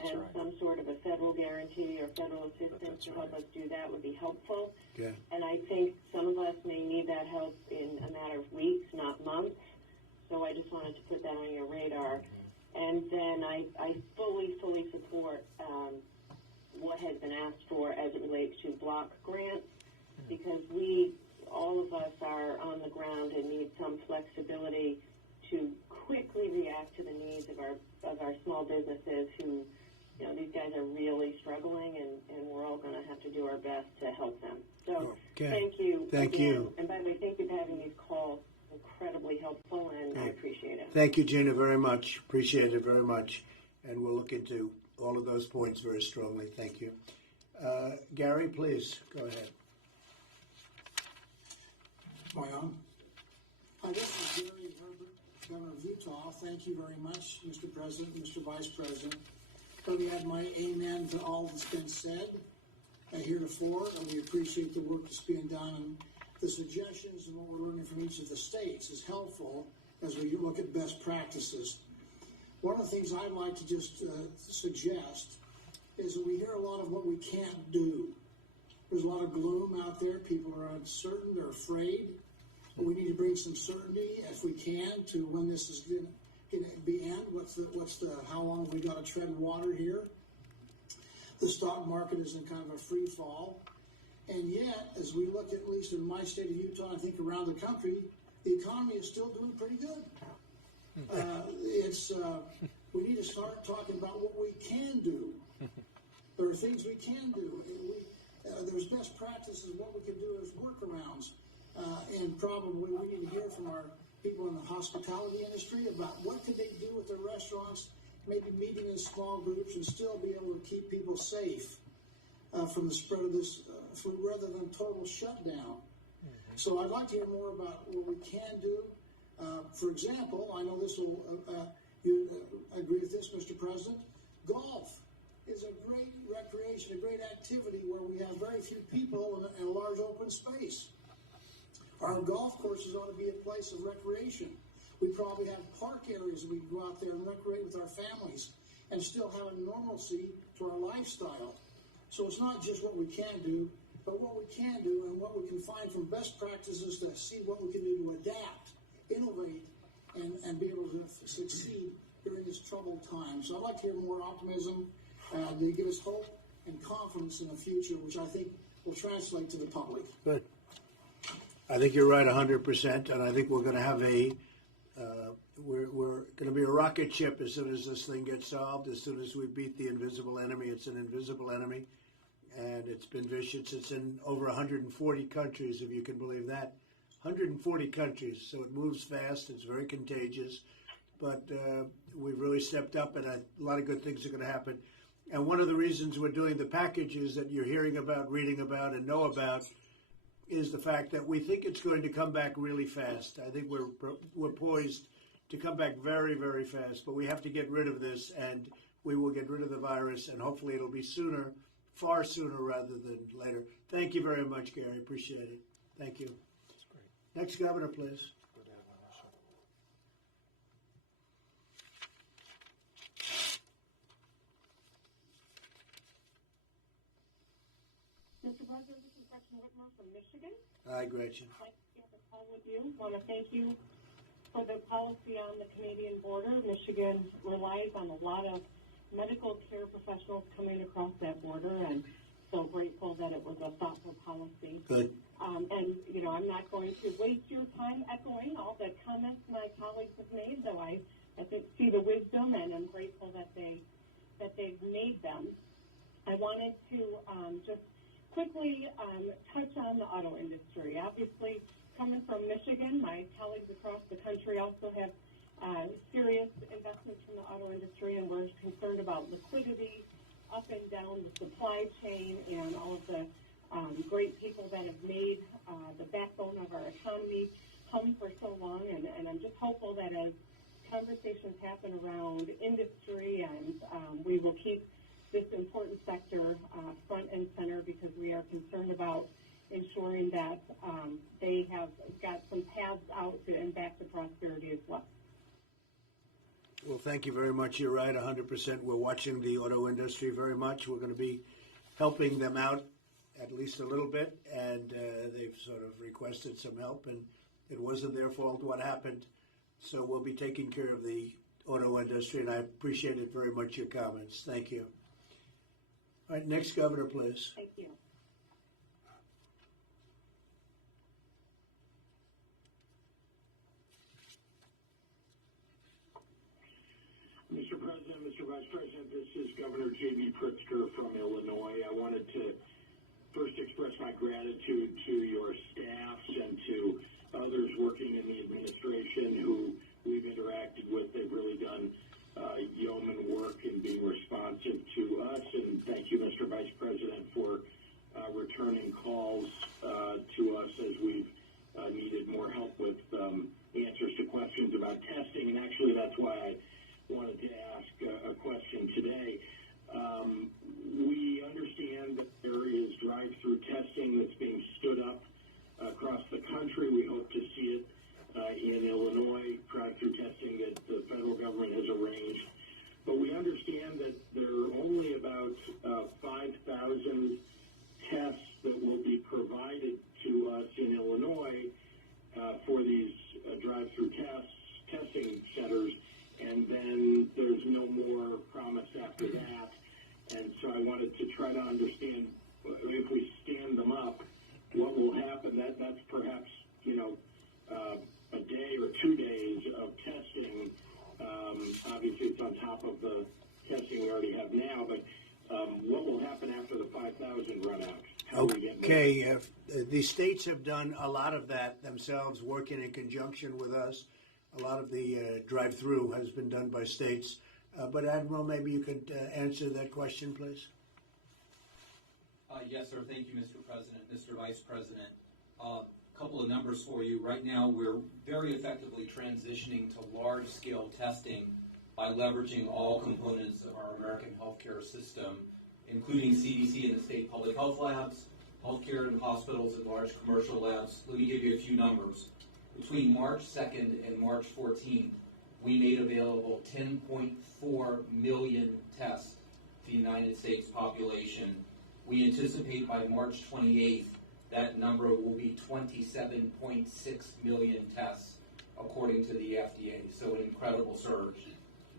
and some sort of a federal guarantee or federal assistance to help us do that would be helpful. Okay. And I think some of us may need that help in a matter of weeks, not months. So I just wanted to put that on your radar. And then I fully support what has been asked for as it relates to block grants, because all of us are on the ground and need some flexibility to quickly react to the needs of our small businesses who, these guys are really struggling, and we're all going to have to do our best to help them. So thank you. Thank you. And by the way, thank you for having these calls. Incredibly helpful, and I appreciate it. Thank you, Gina, very much. Appreciate it very much. And we'll look into all of those points very strongly. Thank you. Gary, please, go ahead. Am I on? Hi, this is Gary Herbert, Governor of Utah. Thank you very much, Mr. President, Mr. Vice President. Let me add my amen to all that's been said heretofore, and we appreciate the work that's being done. And the suggestions and what we're learning from each of the states is helpful as we look at best practices. One of the things I'd like to just suggest is that we hear a lot of what we can't do. There's a lot of gloom out there. People are uncertain. They're afraid. But we need to bring some certainty, if we can, to when this is going to be end. How long have we got to tread water here? The stock market is in kind of a free fall. And yet, as we look at least in my state of Utah, I think around the country, the economy is still doing pretty good. We need to start talking about what we can do. There are things we can do. There's best practices. What we can do is workarounds. And probably we need to hear from our people in the hospitality industry about what could they do with their restaurants, maybe meeting in small groups and still be able to keep people safe from the spread of this flu rather than total shutdown. So I'd like to hear more about what we can do. For example, I know this will, you agree with this, Mr. President, golf is a great recreation, a great activity where we have very few people in a large open space. Our golf courses ought to be a place of recreation. We probably have park areas we can go out there and recreate with our families and still have a normalcy to our lifestyle. So it's not just what we can do, but what we can do and what we can find from best practices to see what we can do to adapt, innovate, and be able to succeed during this troubled time. So I'd like to hear more optimism to give us hope and confidence in the future, which I think will translate to the public. Good. I think you're right 100%, and I think we're going to have we're going to be a rocket ship as soon as this thing gets solved, as soon as we beat the invisible enemy. It's an invisible enemy, and it's been vicious. It's in over 140 countries, if you can believe that. 140 countries, so it moves fast. It's very contagious, but we've really stepped up, and a lot of good things are going to happen. And one of the reasons we're doing the packages that you're hearing about, reading about, and know about is the fact that we think it's going to come back really fast. I think we're poised to come back very, very fast, but we have to get rid of this, and we will get rid of the virus, and hopefully it'll be sooner, far sooner rather than later. Thank you very much, Gary. Appreciate it. Thank you. That's great. Next governor, please. President. This is Gretchen Whitmer from Michigan. Hi, Gretchen. I'd like to be on the call with you. I want to thank you for the policy on the Canadian border. Michigan relies on a lot of medical care professionals coming across that border, and so grateful that it was a thoughtful policy. Good. And, you know, I'm not going to waste your time echoing all the comments my colleagues have made, though I think see the wisdom, and I'm grateful that they've made them. I wanted to just quickly touch on the auto industry. Obviously, coming from Michigan, my colleagues across the country also have serious investments in the auto industry, and we're concerned about liquidity up and down the supply chain and all of the great people that have made the backbone of our economy hum for so long. And I'm just hopeful that as conversations happen around industry, and we will keep this important sector front and center, because we are concerned about ensuring that they have got some paths out to and back to prosperity as well. Well, thank you very much. You're right, 100%. We're watching the auto industry very much. We're going to be helping them out at least a little bit, and they've sort of requested some help, and it wasn't their fault what happened. So we'll be taking care of the auto industry, and I appreciate it very much, your comments. Thank you. All right, next governor, please. Thank you. Mr. President, Mr. Vice President, this is Governor J.B. Pritzker from Illinois. I wanted to first express my gratitude to your staffs and to others working in the administration who we've interacted with. They've really done yeoman work in being responsive to us. And thank you, Mr. Vice President, for returning calls to us as we've needed more help with answers to questions about testing. And actually, that's why I wanted to ask a question today. We understand that there is drive-through testing that's being stood up across the country. We hope to see it in Illinois, drive-through testing that the federal government has arranged. But we understand that there are only about 5,000 tests that will be provided to us in Illinois for these drive-through testing centers, and then there's no more promise after that. And so I wanted to try to understand, if we stand them up, what will happen. That's perhaps, a day or 2 days of testing. Obviously, it's on top of the testing we already have now, but what will happen after the 5,000 run out? Okay, the states have done a lot of that themselves, working in conjunction with us. A lot of the drive-through has been done by states. But Admiral, maybe you could answer that question, please. Yes, sir. Thank you, Mr. President. Mr. Vice President, a couple of numbers for you. Right now, we're very effectively transitioning to large-scale testing by leveraging all components of our American healthcare system, including CDC and the state public health labs, healthcare and hospitals, and large commercial labs. Let me give you a few numbers. Between March 2nd and March 14th, we made available 10.4 million tests to the United States population. We anticipate by March 28th that number will be 27.6 million tests, according to the FDA. So an incredible surge.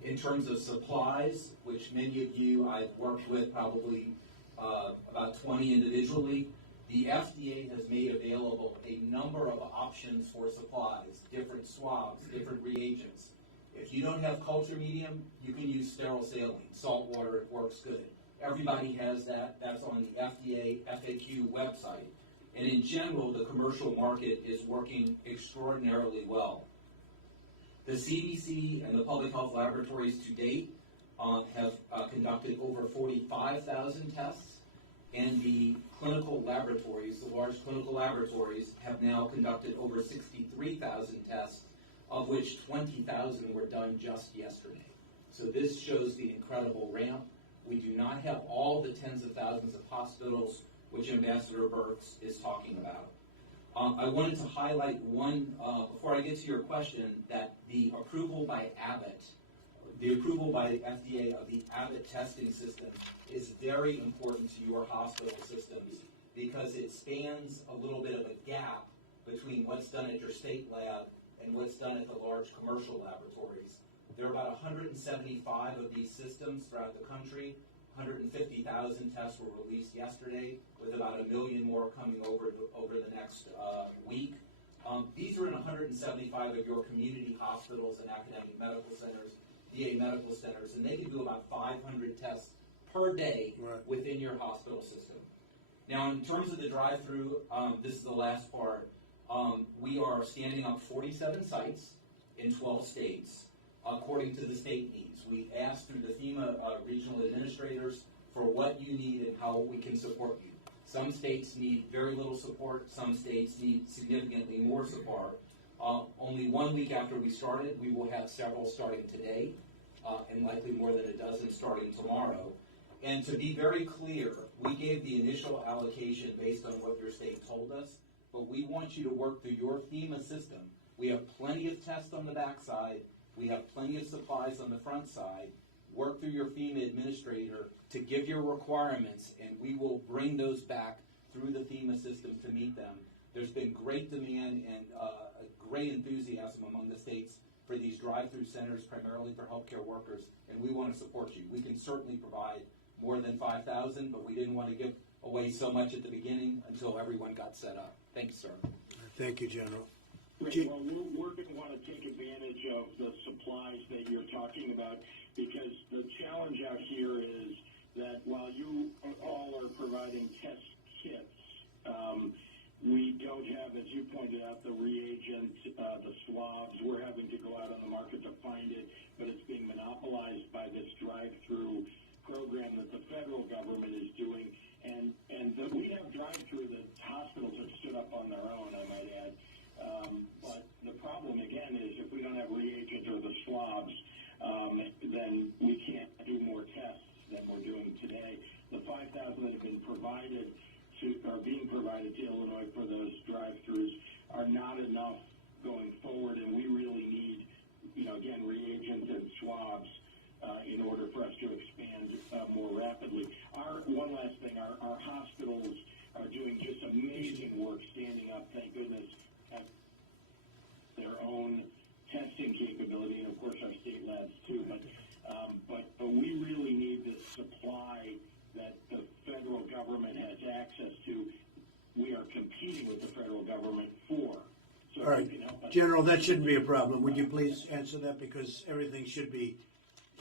In terms of supplies, which many of you I've worked with, probably about 20 individually, the FDA has made available a number of options for supplies, different swabs, different reagents. If you don't have culture medium, you can use sterile saline, salt water, it works good. Everybody has that. That's on the FDA FAQ website. And in general, the commercial market is working extraordinarily well. The CDC and the public health laboratories to date have conducted over 45,000 tests, and the clinical laboratories, the large clinical laboratories, have now conducted over 63,000 tests, of which 20,000 were done just yesterday. So this shows the incredible ramp. We do not have all the tens of thousands of hospitals which Ambassador Birx is talking about. I wanted to highlight one, before I get to your question, that the approval by Abbott, the approval by the FDA of the Abbott testing system is very important to your hospital systems because it spans a little bit of a gap between what's done at your state lab and what's done at the large commercial laboratories. There are about 175 of these systems throughout the country. 150,000 tests were released yesterday, with about 1 million more coming over the next week. These are in 175 of your community hospitals and academic medical centers, VA medical centers, and they can do about 500 tests per day within your hospital system. Now, in terms of the drive-through, this is the last part. We are standing up 47 sites in 12 states according to the state needs. We asked through the FEMA regional administrators for what you need and how we can support you. Some states need very little support. Some states need significantly more support. Only 1 week after we started, we will have several starting today, and likely more than a dozen starting tomorrow. And to be very clear, we gave the initial allocation based on what your state told us, but we want you to work through your FEMA system. We have plenty of tests on the backside. We have plenty of supplies on the front side. Work through your FEMA administrator to give your requirements, and we will bring those back through the FEMA system to meet them. There's been great demand and great enthusiasm among the states for these drive-through centers, primarily for healthcare workers, and we want to support you. We can certainly provide more than 5,000, but we didn't want to give away so much at the beginning until everyone got set up. Thanks, sir. Thank you, General. Great. Well, we're going to want to take advantage of the supplies that you're talking about, because the challenge out here is that while you all are providing test kits, we don't have, as you pointed out, the reagent, the swabs. We're having to go out on the market to find it, but it's being monopolized by this drive-through program that the federal government is doing. And we have drive-through that hospitals have stood up on their own, I might add. But the problem, again, is if we don't have reagent or the swabs, then we can't do more tests than we're doing today. The 5,000 that have been provided are being provided to Illinois for those drive-throughs are not enough going forward, and we really need, again, reagents and swabs in order for us to expand more rapidly. One last thing, our hospitals are doing just amazing work standing up, thank goodness, at their own testing capability, and of course our state labs too. But we really need this supply that the federal government has access to. We are competing with the federal government for. So all right, General, that shouldn't be a problem. Would you please answer that, because everything should be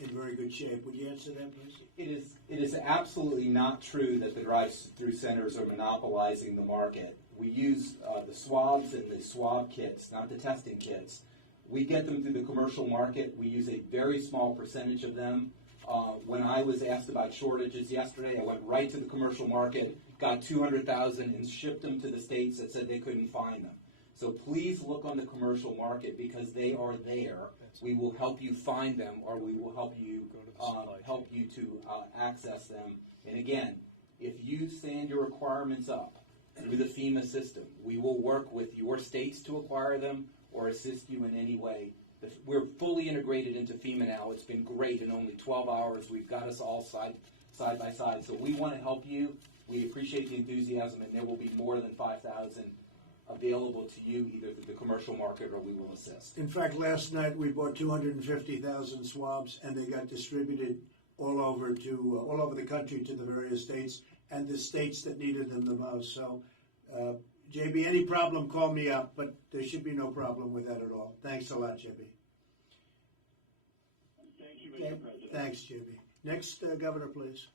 in very good shape? Would you answer that, please? It is absolutely not true that the drive-through centers are monopolizing the market. We use the swabs and the swab kits, not the testing kits. We get them through the commercial market. We use a very small percentage of them. When I was asked about shortages yesterday, I went right to the commercial market, got 200,000, and shipped them to the states that said they couldn't find them. So please look on the commercial market, because they are there. We will help you find them, or we will help you to access them. And again, if you stand your requirements up through the FEMA system, we will work with your states to acquire them or assist you in any way. We're fully integrated into FEMA now. It's been great. In only 12 hours, we've got us all side by side. So we want to help you. We appreciate the enthusiasm, and there will be more than 5,000 available to you either through the commercial market or we will assist. In fact, last night we bought 250,000 swabs, and they got distributed all over the country to the various states and the states that needed them the most. So, JB, any problem, call me up, but there should be no problem with that at all. Thanks a lot, JB. Thank you, Mr. President. Thanks, JB. Next, Governor, please.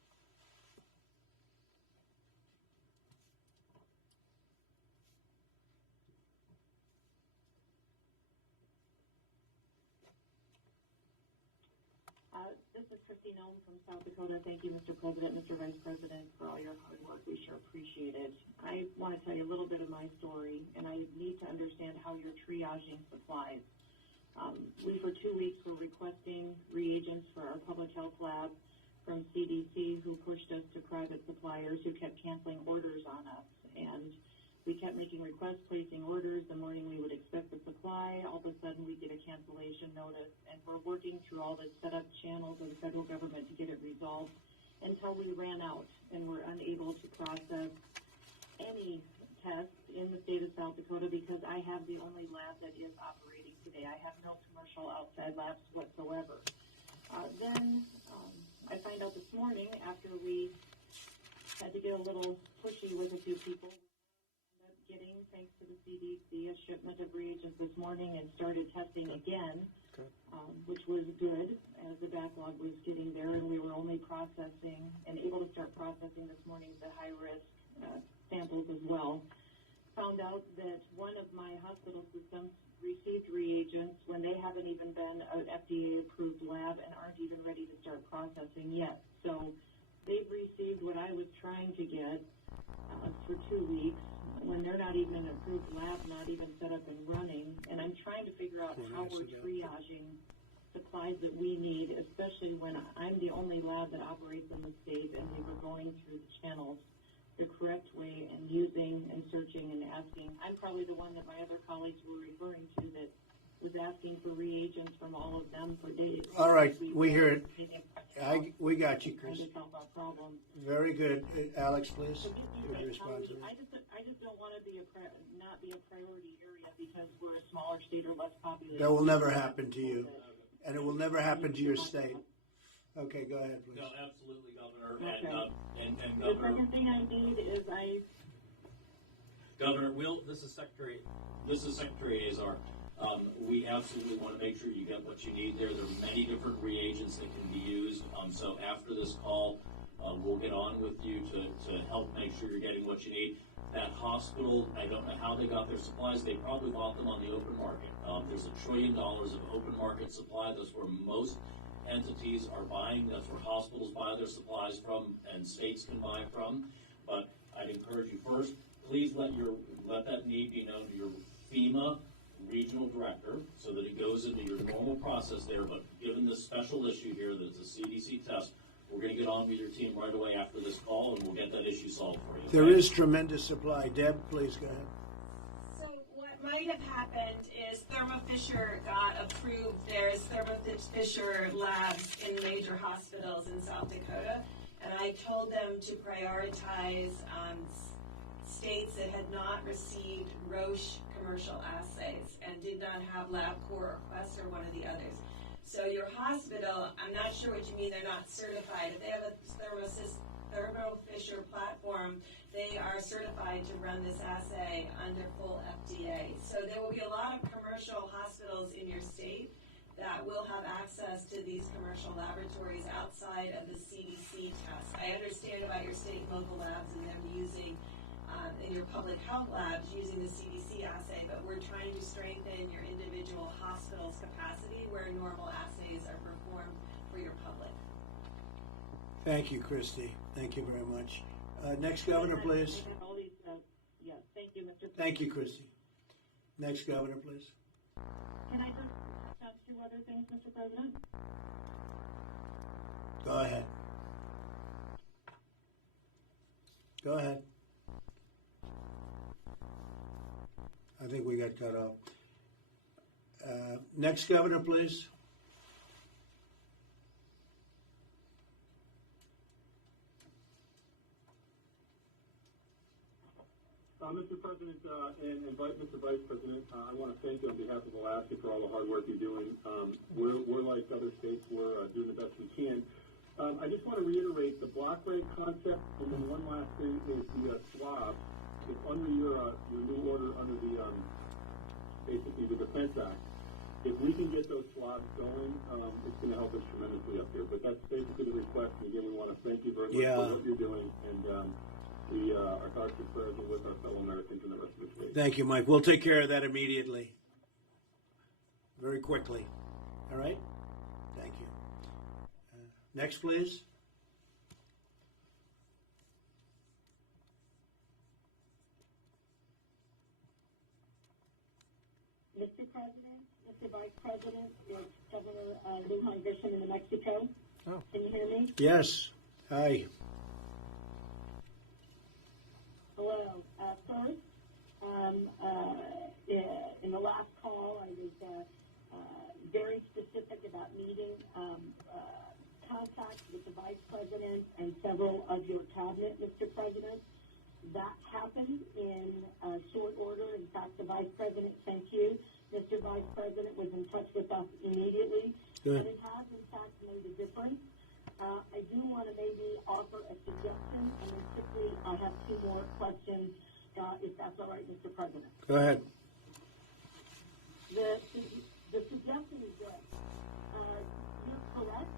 This is Christine Ohm from South Dakota. Thank you, Mr. President, Mr. Vice President, for all your hard work. We sure appreciate it. I want to tell you a little bit of my story, and I need to understand how you're triaging supplies. We, for 2 weeks, were requesting reagents for our public health lab from CDC, who pushed us to private suppliers who kept canceling orders on us. And we kept making requests, placing orders. The morning we would expect the supply, all of a sudden we get a cancellation notice, and we're working through all the set-up channels of the federal government to get it resolved until we ran out and were unable to process any tests in the state of South Dakota because I have the only lab that is operating today. I have no commercial outside labs whatsoever. Then I find out this morning, after we had to get a little pushy with a few people, we ended up getting, thanks to the CDC, a shipment of reagents this morning and started testing again, which was good as the backlog was getting there, and we were only processing and able to start processing this morning the high-risk samples as well. Found out that one of my hospital systems received reagents when they haven't even been an FDA-approved lab and aren't even ready to start processing yet. So they've received what I was trying to get for 2 weeks when they're not even an approved lab, not even set up and running. And I'm trying to figure out how we're triaging supplies that we need, especially when I'm the only lab that operates in the state and we were going through the channels the correct way and using and searching and asking. I'm probably the one that my other colleagues were referring to that was asking for reagents from all of them for days. All right, we hear it. We got you, Chris. Trying to solve our problem. Very good. Alex, please. So Would you respond to that? I just don't want to be not be a priority area because we're a smaller state or less populated. That will never happen to you, and it will never happen to your state. Okay, go ahead, please. No, absolutely, Governor. Okay. And The Governor, second thing I need is Governor, this is Secretary Azar. We absolutely want to make sure you get what you need there. There are many different reagents that can be used. So after this call, we'll get on with you to help make sure you're getting what you need. That hospital, I don't know how they got their supplies. They probably bought them on the open market. There's $1 trillion of open market supply. That's where most entities are buying. That's where hospitals buy their supplies from and states can buy from. But I'd encourage you first, please let that need be known to your FEMA regional director so that it goes into your normal process there. But given this special issue here that's a CDC test, we're going to get on with your team right away after this call and we'll get that issue solved for you. Okay? There is tremendous supply. Deb, please go ahead. So what might have happened is Thermo Fisher got approved. There's Thermo Fisher labs in major hospitals in South Dakota, and I told them to prioritize states that had not received Roche commercial assays and did not have LabCorp or Quest or one of the others. So your hospital, I'm not sure what you mean they're not certified. If they have a Thermo Fisher platform, they are certified to run this assay under full FDA. So there will be a lot of commercial hospitals in your state that will have access to these commercial laboratories outside of the CDC test. I understand about your state and local labs and them using, in your public health labs, using the CDC assay, but we're trying to strengthen your individual hospital's capacity where normal assays are performed for your public. Thank you, Christy. Thank you very much. Next governor, please. Yes, thank you, Mr. President. Thank you, Christy. Next governor, please. Can I just touch 2 other things, Mr. President? Go ahead. Go ahead. I think we got cut off. Next governor, please. Mr. President and Mr. Vice President, I want to thank you on behalf of Alaska for all the hard work you're doing. We're like other states. We're doing the best we can. I just want to reiterate the block rate concept, and then one last thing is the swab. It's under your new order under the basically the Defense Act. If we can get those swabs going, it's going to help us tremendously up here. But that's basically the request. And again, we want to thank you very much for what you're doing, and our thoughts and prayers are with our fellow Americans and the rest of the state. Thank you, Mike. We'll take care of that immediately. Very quickly. All right? Thank you. Next, please. Mr. President, Mr. Vice President, it's Governor Lujan Grisham in New Mexico. Oh. Can you hear me? Yes. Hi. Hello. First, in the last call, I was very specific about needing contact with the Vice President and several of your cabinet, Mr. President. That happened in short order. In fact, the Vice President, thank you, Mr. Vice President, was in touch with us immediately. Good. And it has, in fact, made a difference. I do want to maybe offer a suggestion, and then quickly I have two more questions, if that's all right, Mr. President. Go ahead. The suggestion is this. You're correct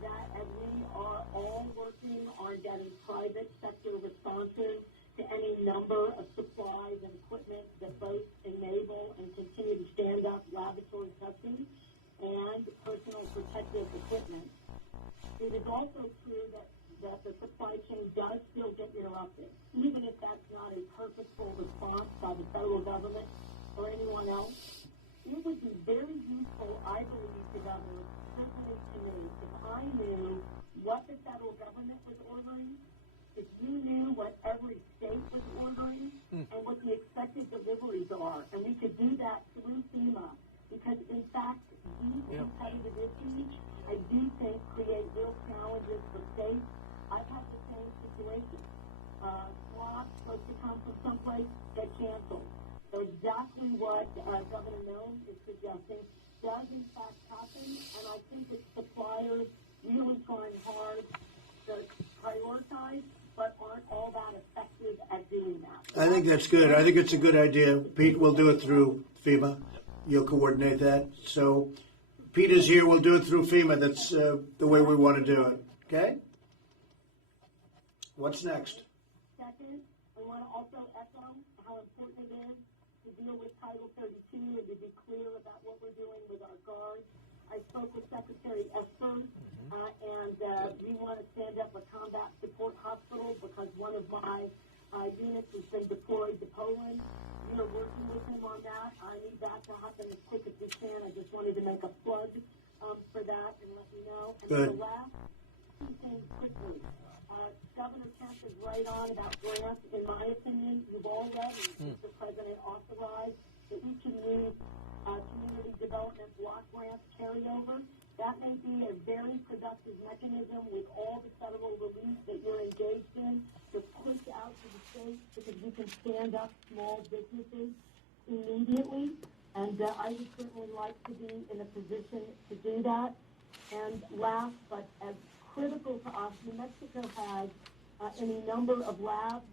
that as we are all working on getting private sector responses to any number of supplies and equipment that both enable and continue to stand up laboratory testing and personal protective equipment, it is also true that the supply chain does still get interrupted, even if that's not a purposeful response by the federal government or anyone else. It would be very useful, I believe, to governors, simply to me, if I knew what the federal government was ordering, if you knew what every state was ordering, and what the expected deliveries are, and we could do that through FEMA, because in fact, these competitive issues, I do think, create real challenges for states. I've had the same situation. Swabs supposed to come from someplace get canceled. So exactly what Governor Nome is suggesting does in fact happen, and I think it's suppliers really trying hard to prioritize, but aren't all that effective at doing that. I think that's good. I think it's a good idea. Pete, we'll do it through FEMA. You'll coordinate that. So Pete is here. We'll do it through FEMA. That's the way we want to do it. Okay? What's next? Second, I want to also echo how important it is to deal with Title 32 and to be clear about what we're doing with our guards. I spoke with Secretary Esper, and we want to stand up a combat support hospital because one of my units has been deployed to Poland. We are working with him on that. I need that to happen as quick as we can. I just wanted to make a plug for that and let you know. And then the last two things quickly. Governor Kemp is right on about grants. In my opinion, you've already, Mr. President, authorized that we can use community development block grants carryover. That may be a very productive mechanism with all the federal relief that you're engaged in to push out to the states because we can stand up small businesses immediately. And I would certainly like to be in a position to do that. And last, but as critical to us, New Mexico has any number of labs.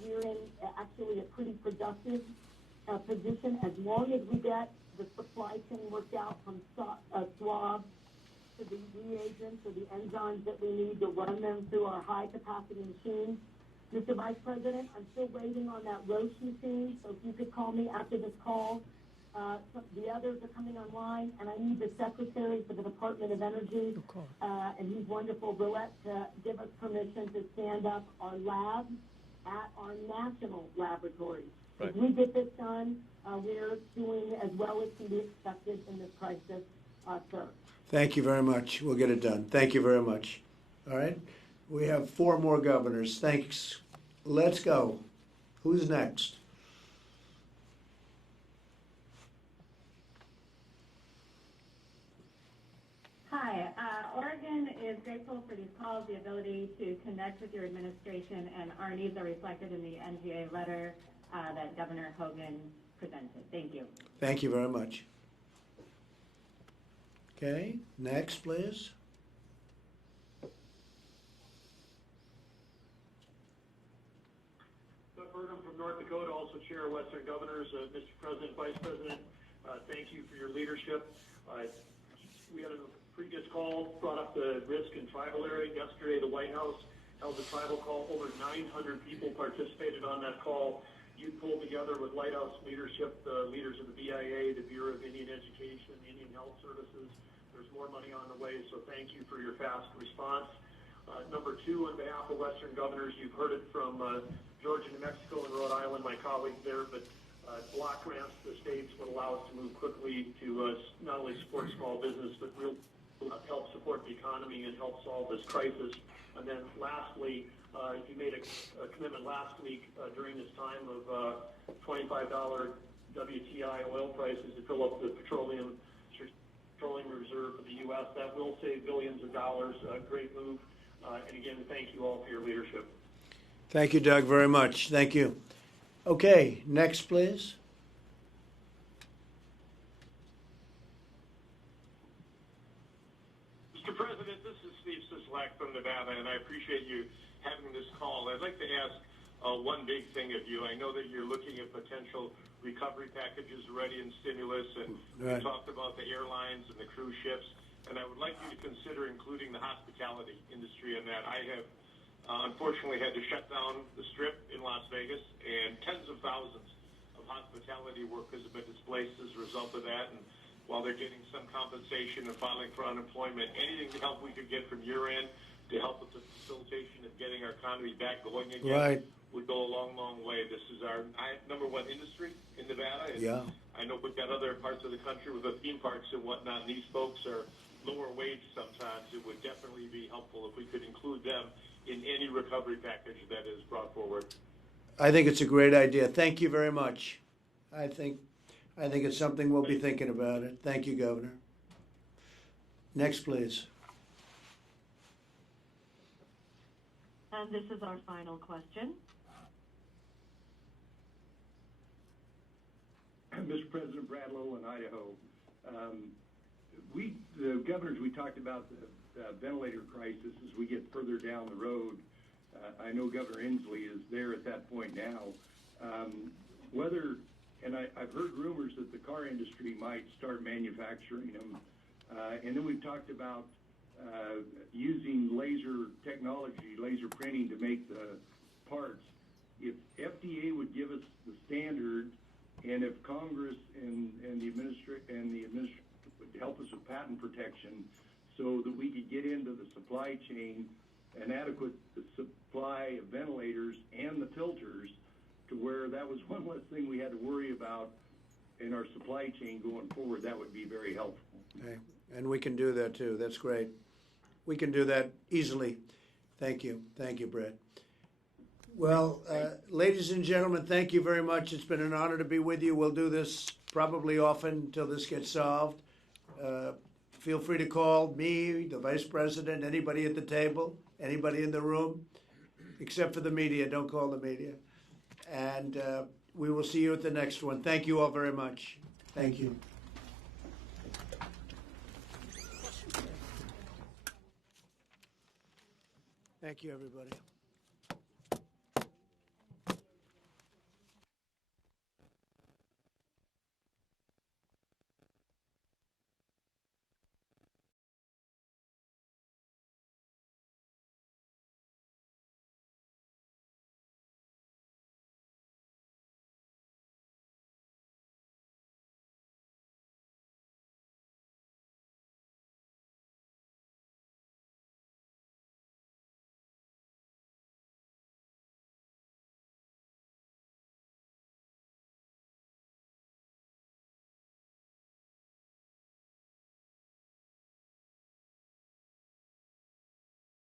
We're in actually a pretty productive position as long as we get the supply chain worked out from swabs to the reagents or the enzymes that we need to run them through our high-capacity machines. Mr. Vice President, I'm still waiting on that Roche machine, so if you could call me after this call. The others are coming online, and I need the Secretary for the Department of Energy, and he's wonderful, Roulette, to give us permission to stand up our labs at our national laboratories. Right. If we get this done, we're doing as well as can be expected in this crisis, sir. Thank you very much. We'll get it done. Thank you very much. All right. We have 4 more governors. Thanks. Let's go. Who's next? Hi. Oregon is grateful for these calls, the ability to connect with your administration, and our needs are reflected in the NGA letter that Governor Hogan presented. Thank you. Thank you very much. Okay, next, please. Doug Burgum from North Dakota, also Chair of Western Governors. Mr. President, Vice President, thank you for your leadership. We had a previous call, brought up the risk in tribal area. Yesterday, the White House held a tribal call. Over 900 people participated on that call. You pulled together with Lighthouse leadership, the leaders of the BIA, the Bureau of Indian Education, Indian Health Services. There's more money on the way, so thank you for your fast response. Number 2, on behalf of Western Governors, you've heard it from Georgia, New Mexico, and Rhode Island, my colleagues there, but block grants to the states would allow us to move quickly to not only support small business, but really help support the economy and help solve this crisis. And then lastly, you made a commitment last week during this time of $25 WTI oil prices to fill up the petroleum reserve for the U.S. That will save billions of dollars. A great move. And again, thank you all for your leadership. Thank you, Doug, very much. Thank you. Okay, next, please. Mr. President, this is Steve Sisolak from Nevada, and I appreciate you having this call. I'd like to ask one big thing of you. I know that you're looking at potential recovery packages already in stimulus, and Right. we talked about the airlines and the cruise ships, and I would like you to consider including the hospitality industry in that. I have unfortunately had to shut down the Strip in Las Vegas, and tens of thousands of hospitality workers have been displaced as a result of that. And while they're getting some compensation and filing for unemployment, anything to help we could get from your end to help with the facilitation of getting our economy back going again Right. would go a long, long way. This is our number one industry in Nevada. And Yeah. I know we've got other parts of the country with the theme parks and whatnot, and these folks are lower wage sometimes. It would definitely be helpful if we could include them in any recovery package that is brought forward. I think it's a great idea. Thank you very much. I think it's something we'll be thinking about it. Thank you, Governor. Next, please. And this is our final question. Mr. President, Brad Lowell in Idaho. The governors, we talked about the ventilator crisis as we get further down the road. I know Governor Inslee is there at that point now. I've heard rumors that the car industry might start manufacturing them. And then we've talked about using laser technology, laser printing to make the parts. If FDA would give us the standard, and if Congress and the administration would help us with patent protection so that we could get into the supply chain an adequate supply of ventilators and the filters to where that was one less thing we had to worry about in our supply chain going forward, that would be very helpful. Okay. And we can do that too. That's great. We can do that easily. Thank you. Thank you, Brett. Well, ladies and gentlemen, thank you very much. It's been an honor to be with you. We'll do this probably often until this gets solved. Feel free to call me, the Vice President, anybody at the table, anybody in the room, except for the media. Don't call the media. And we will see you at the next one. Thank you all very much. Thank you. Thank you, everybody.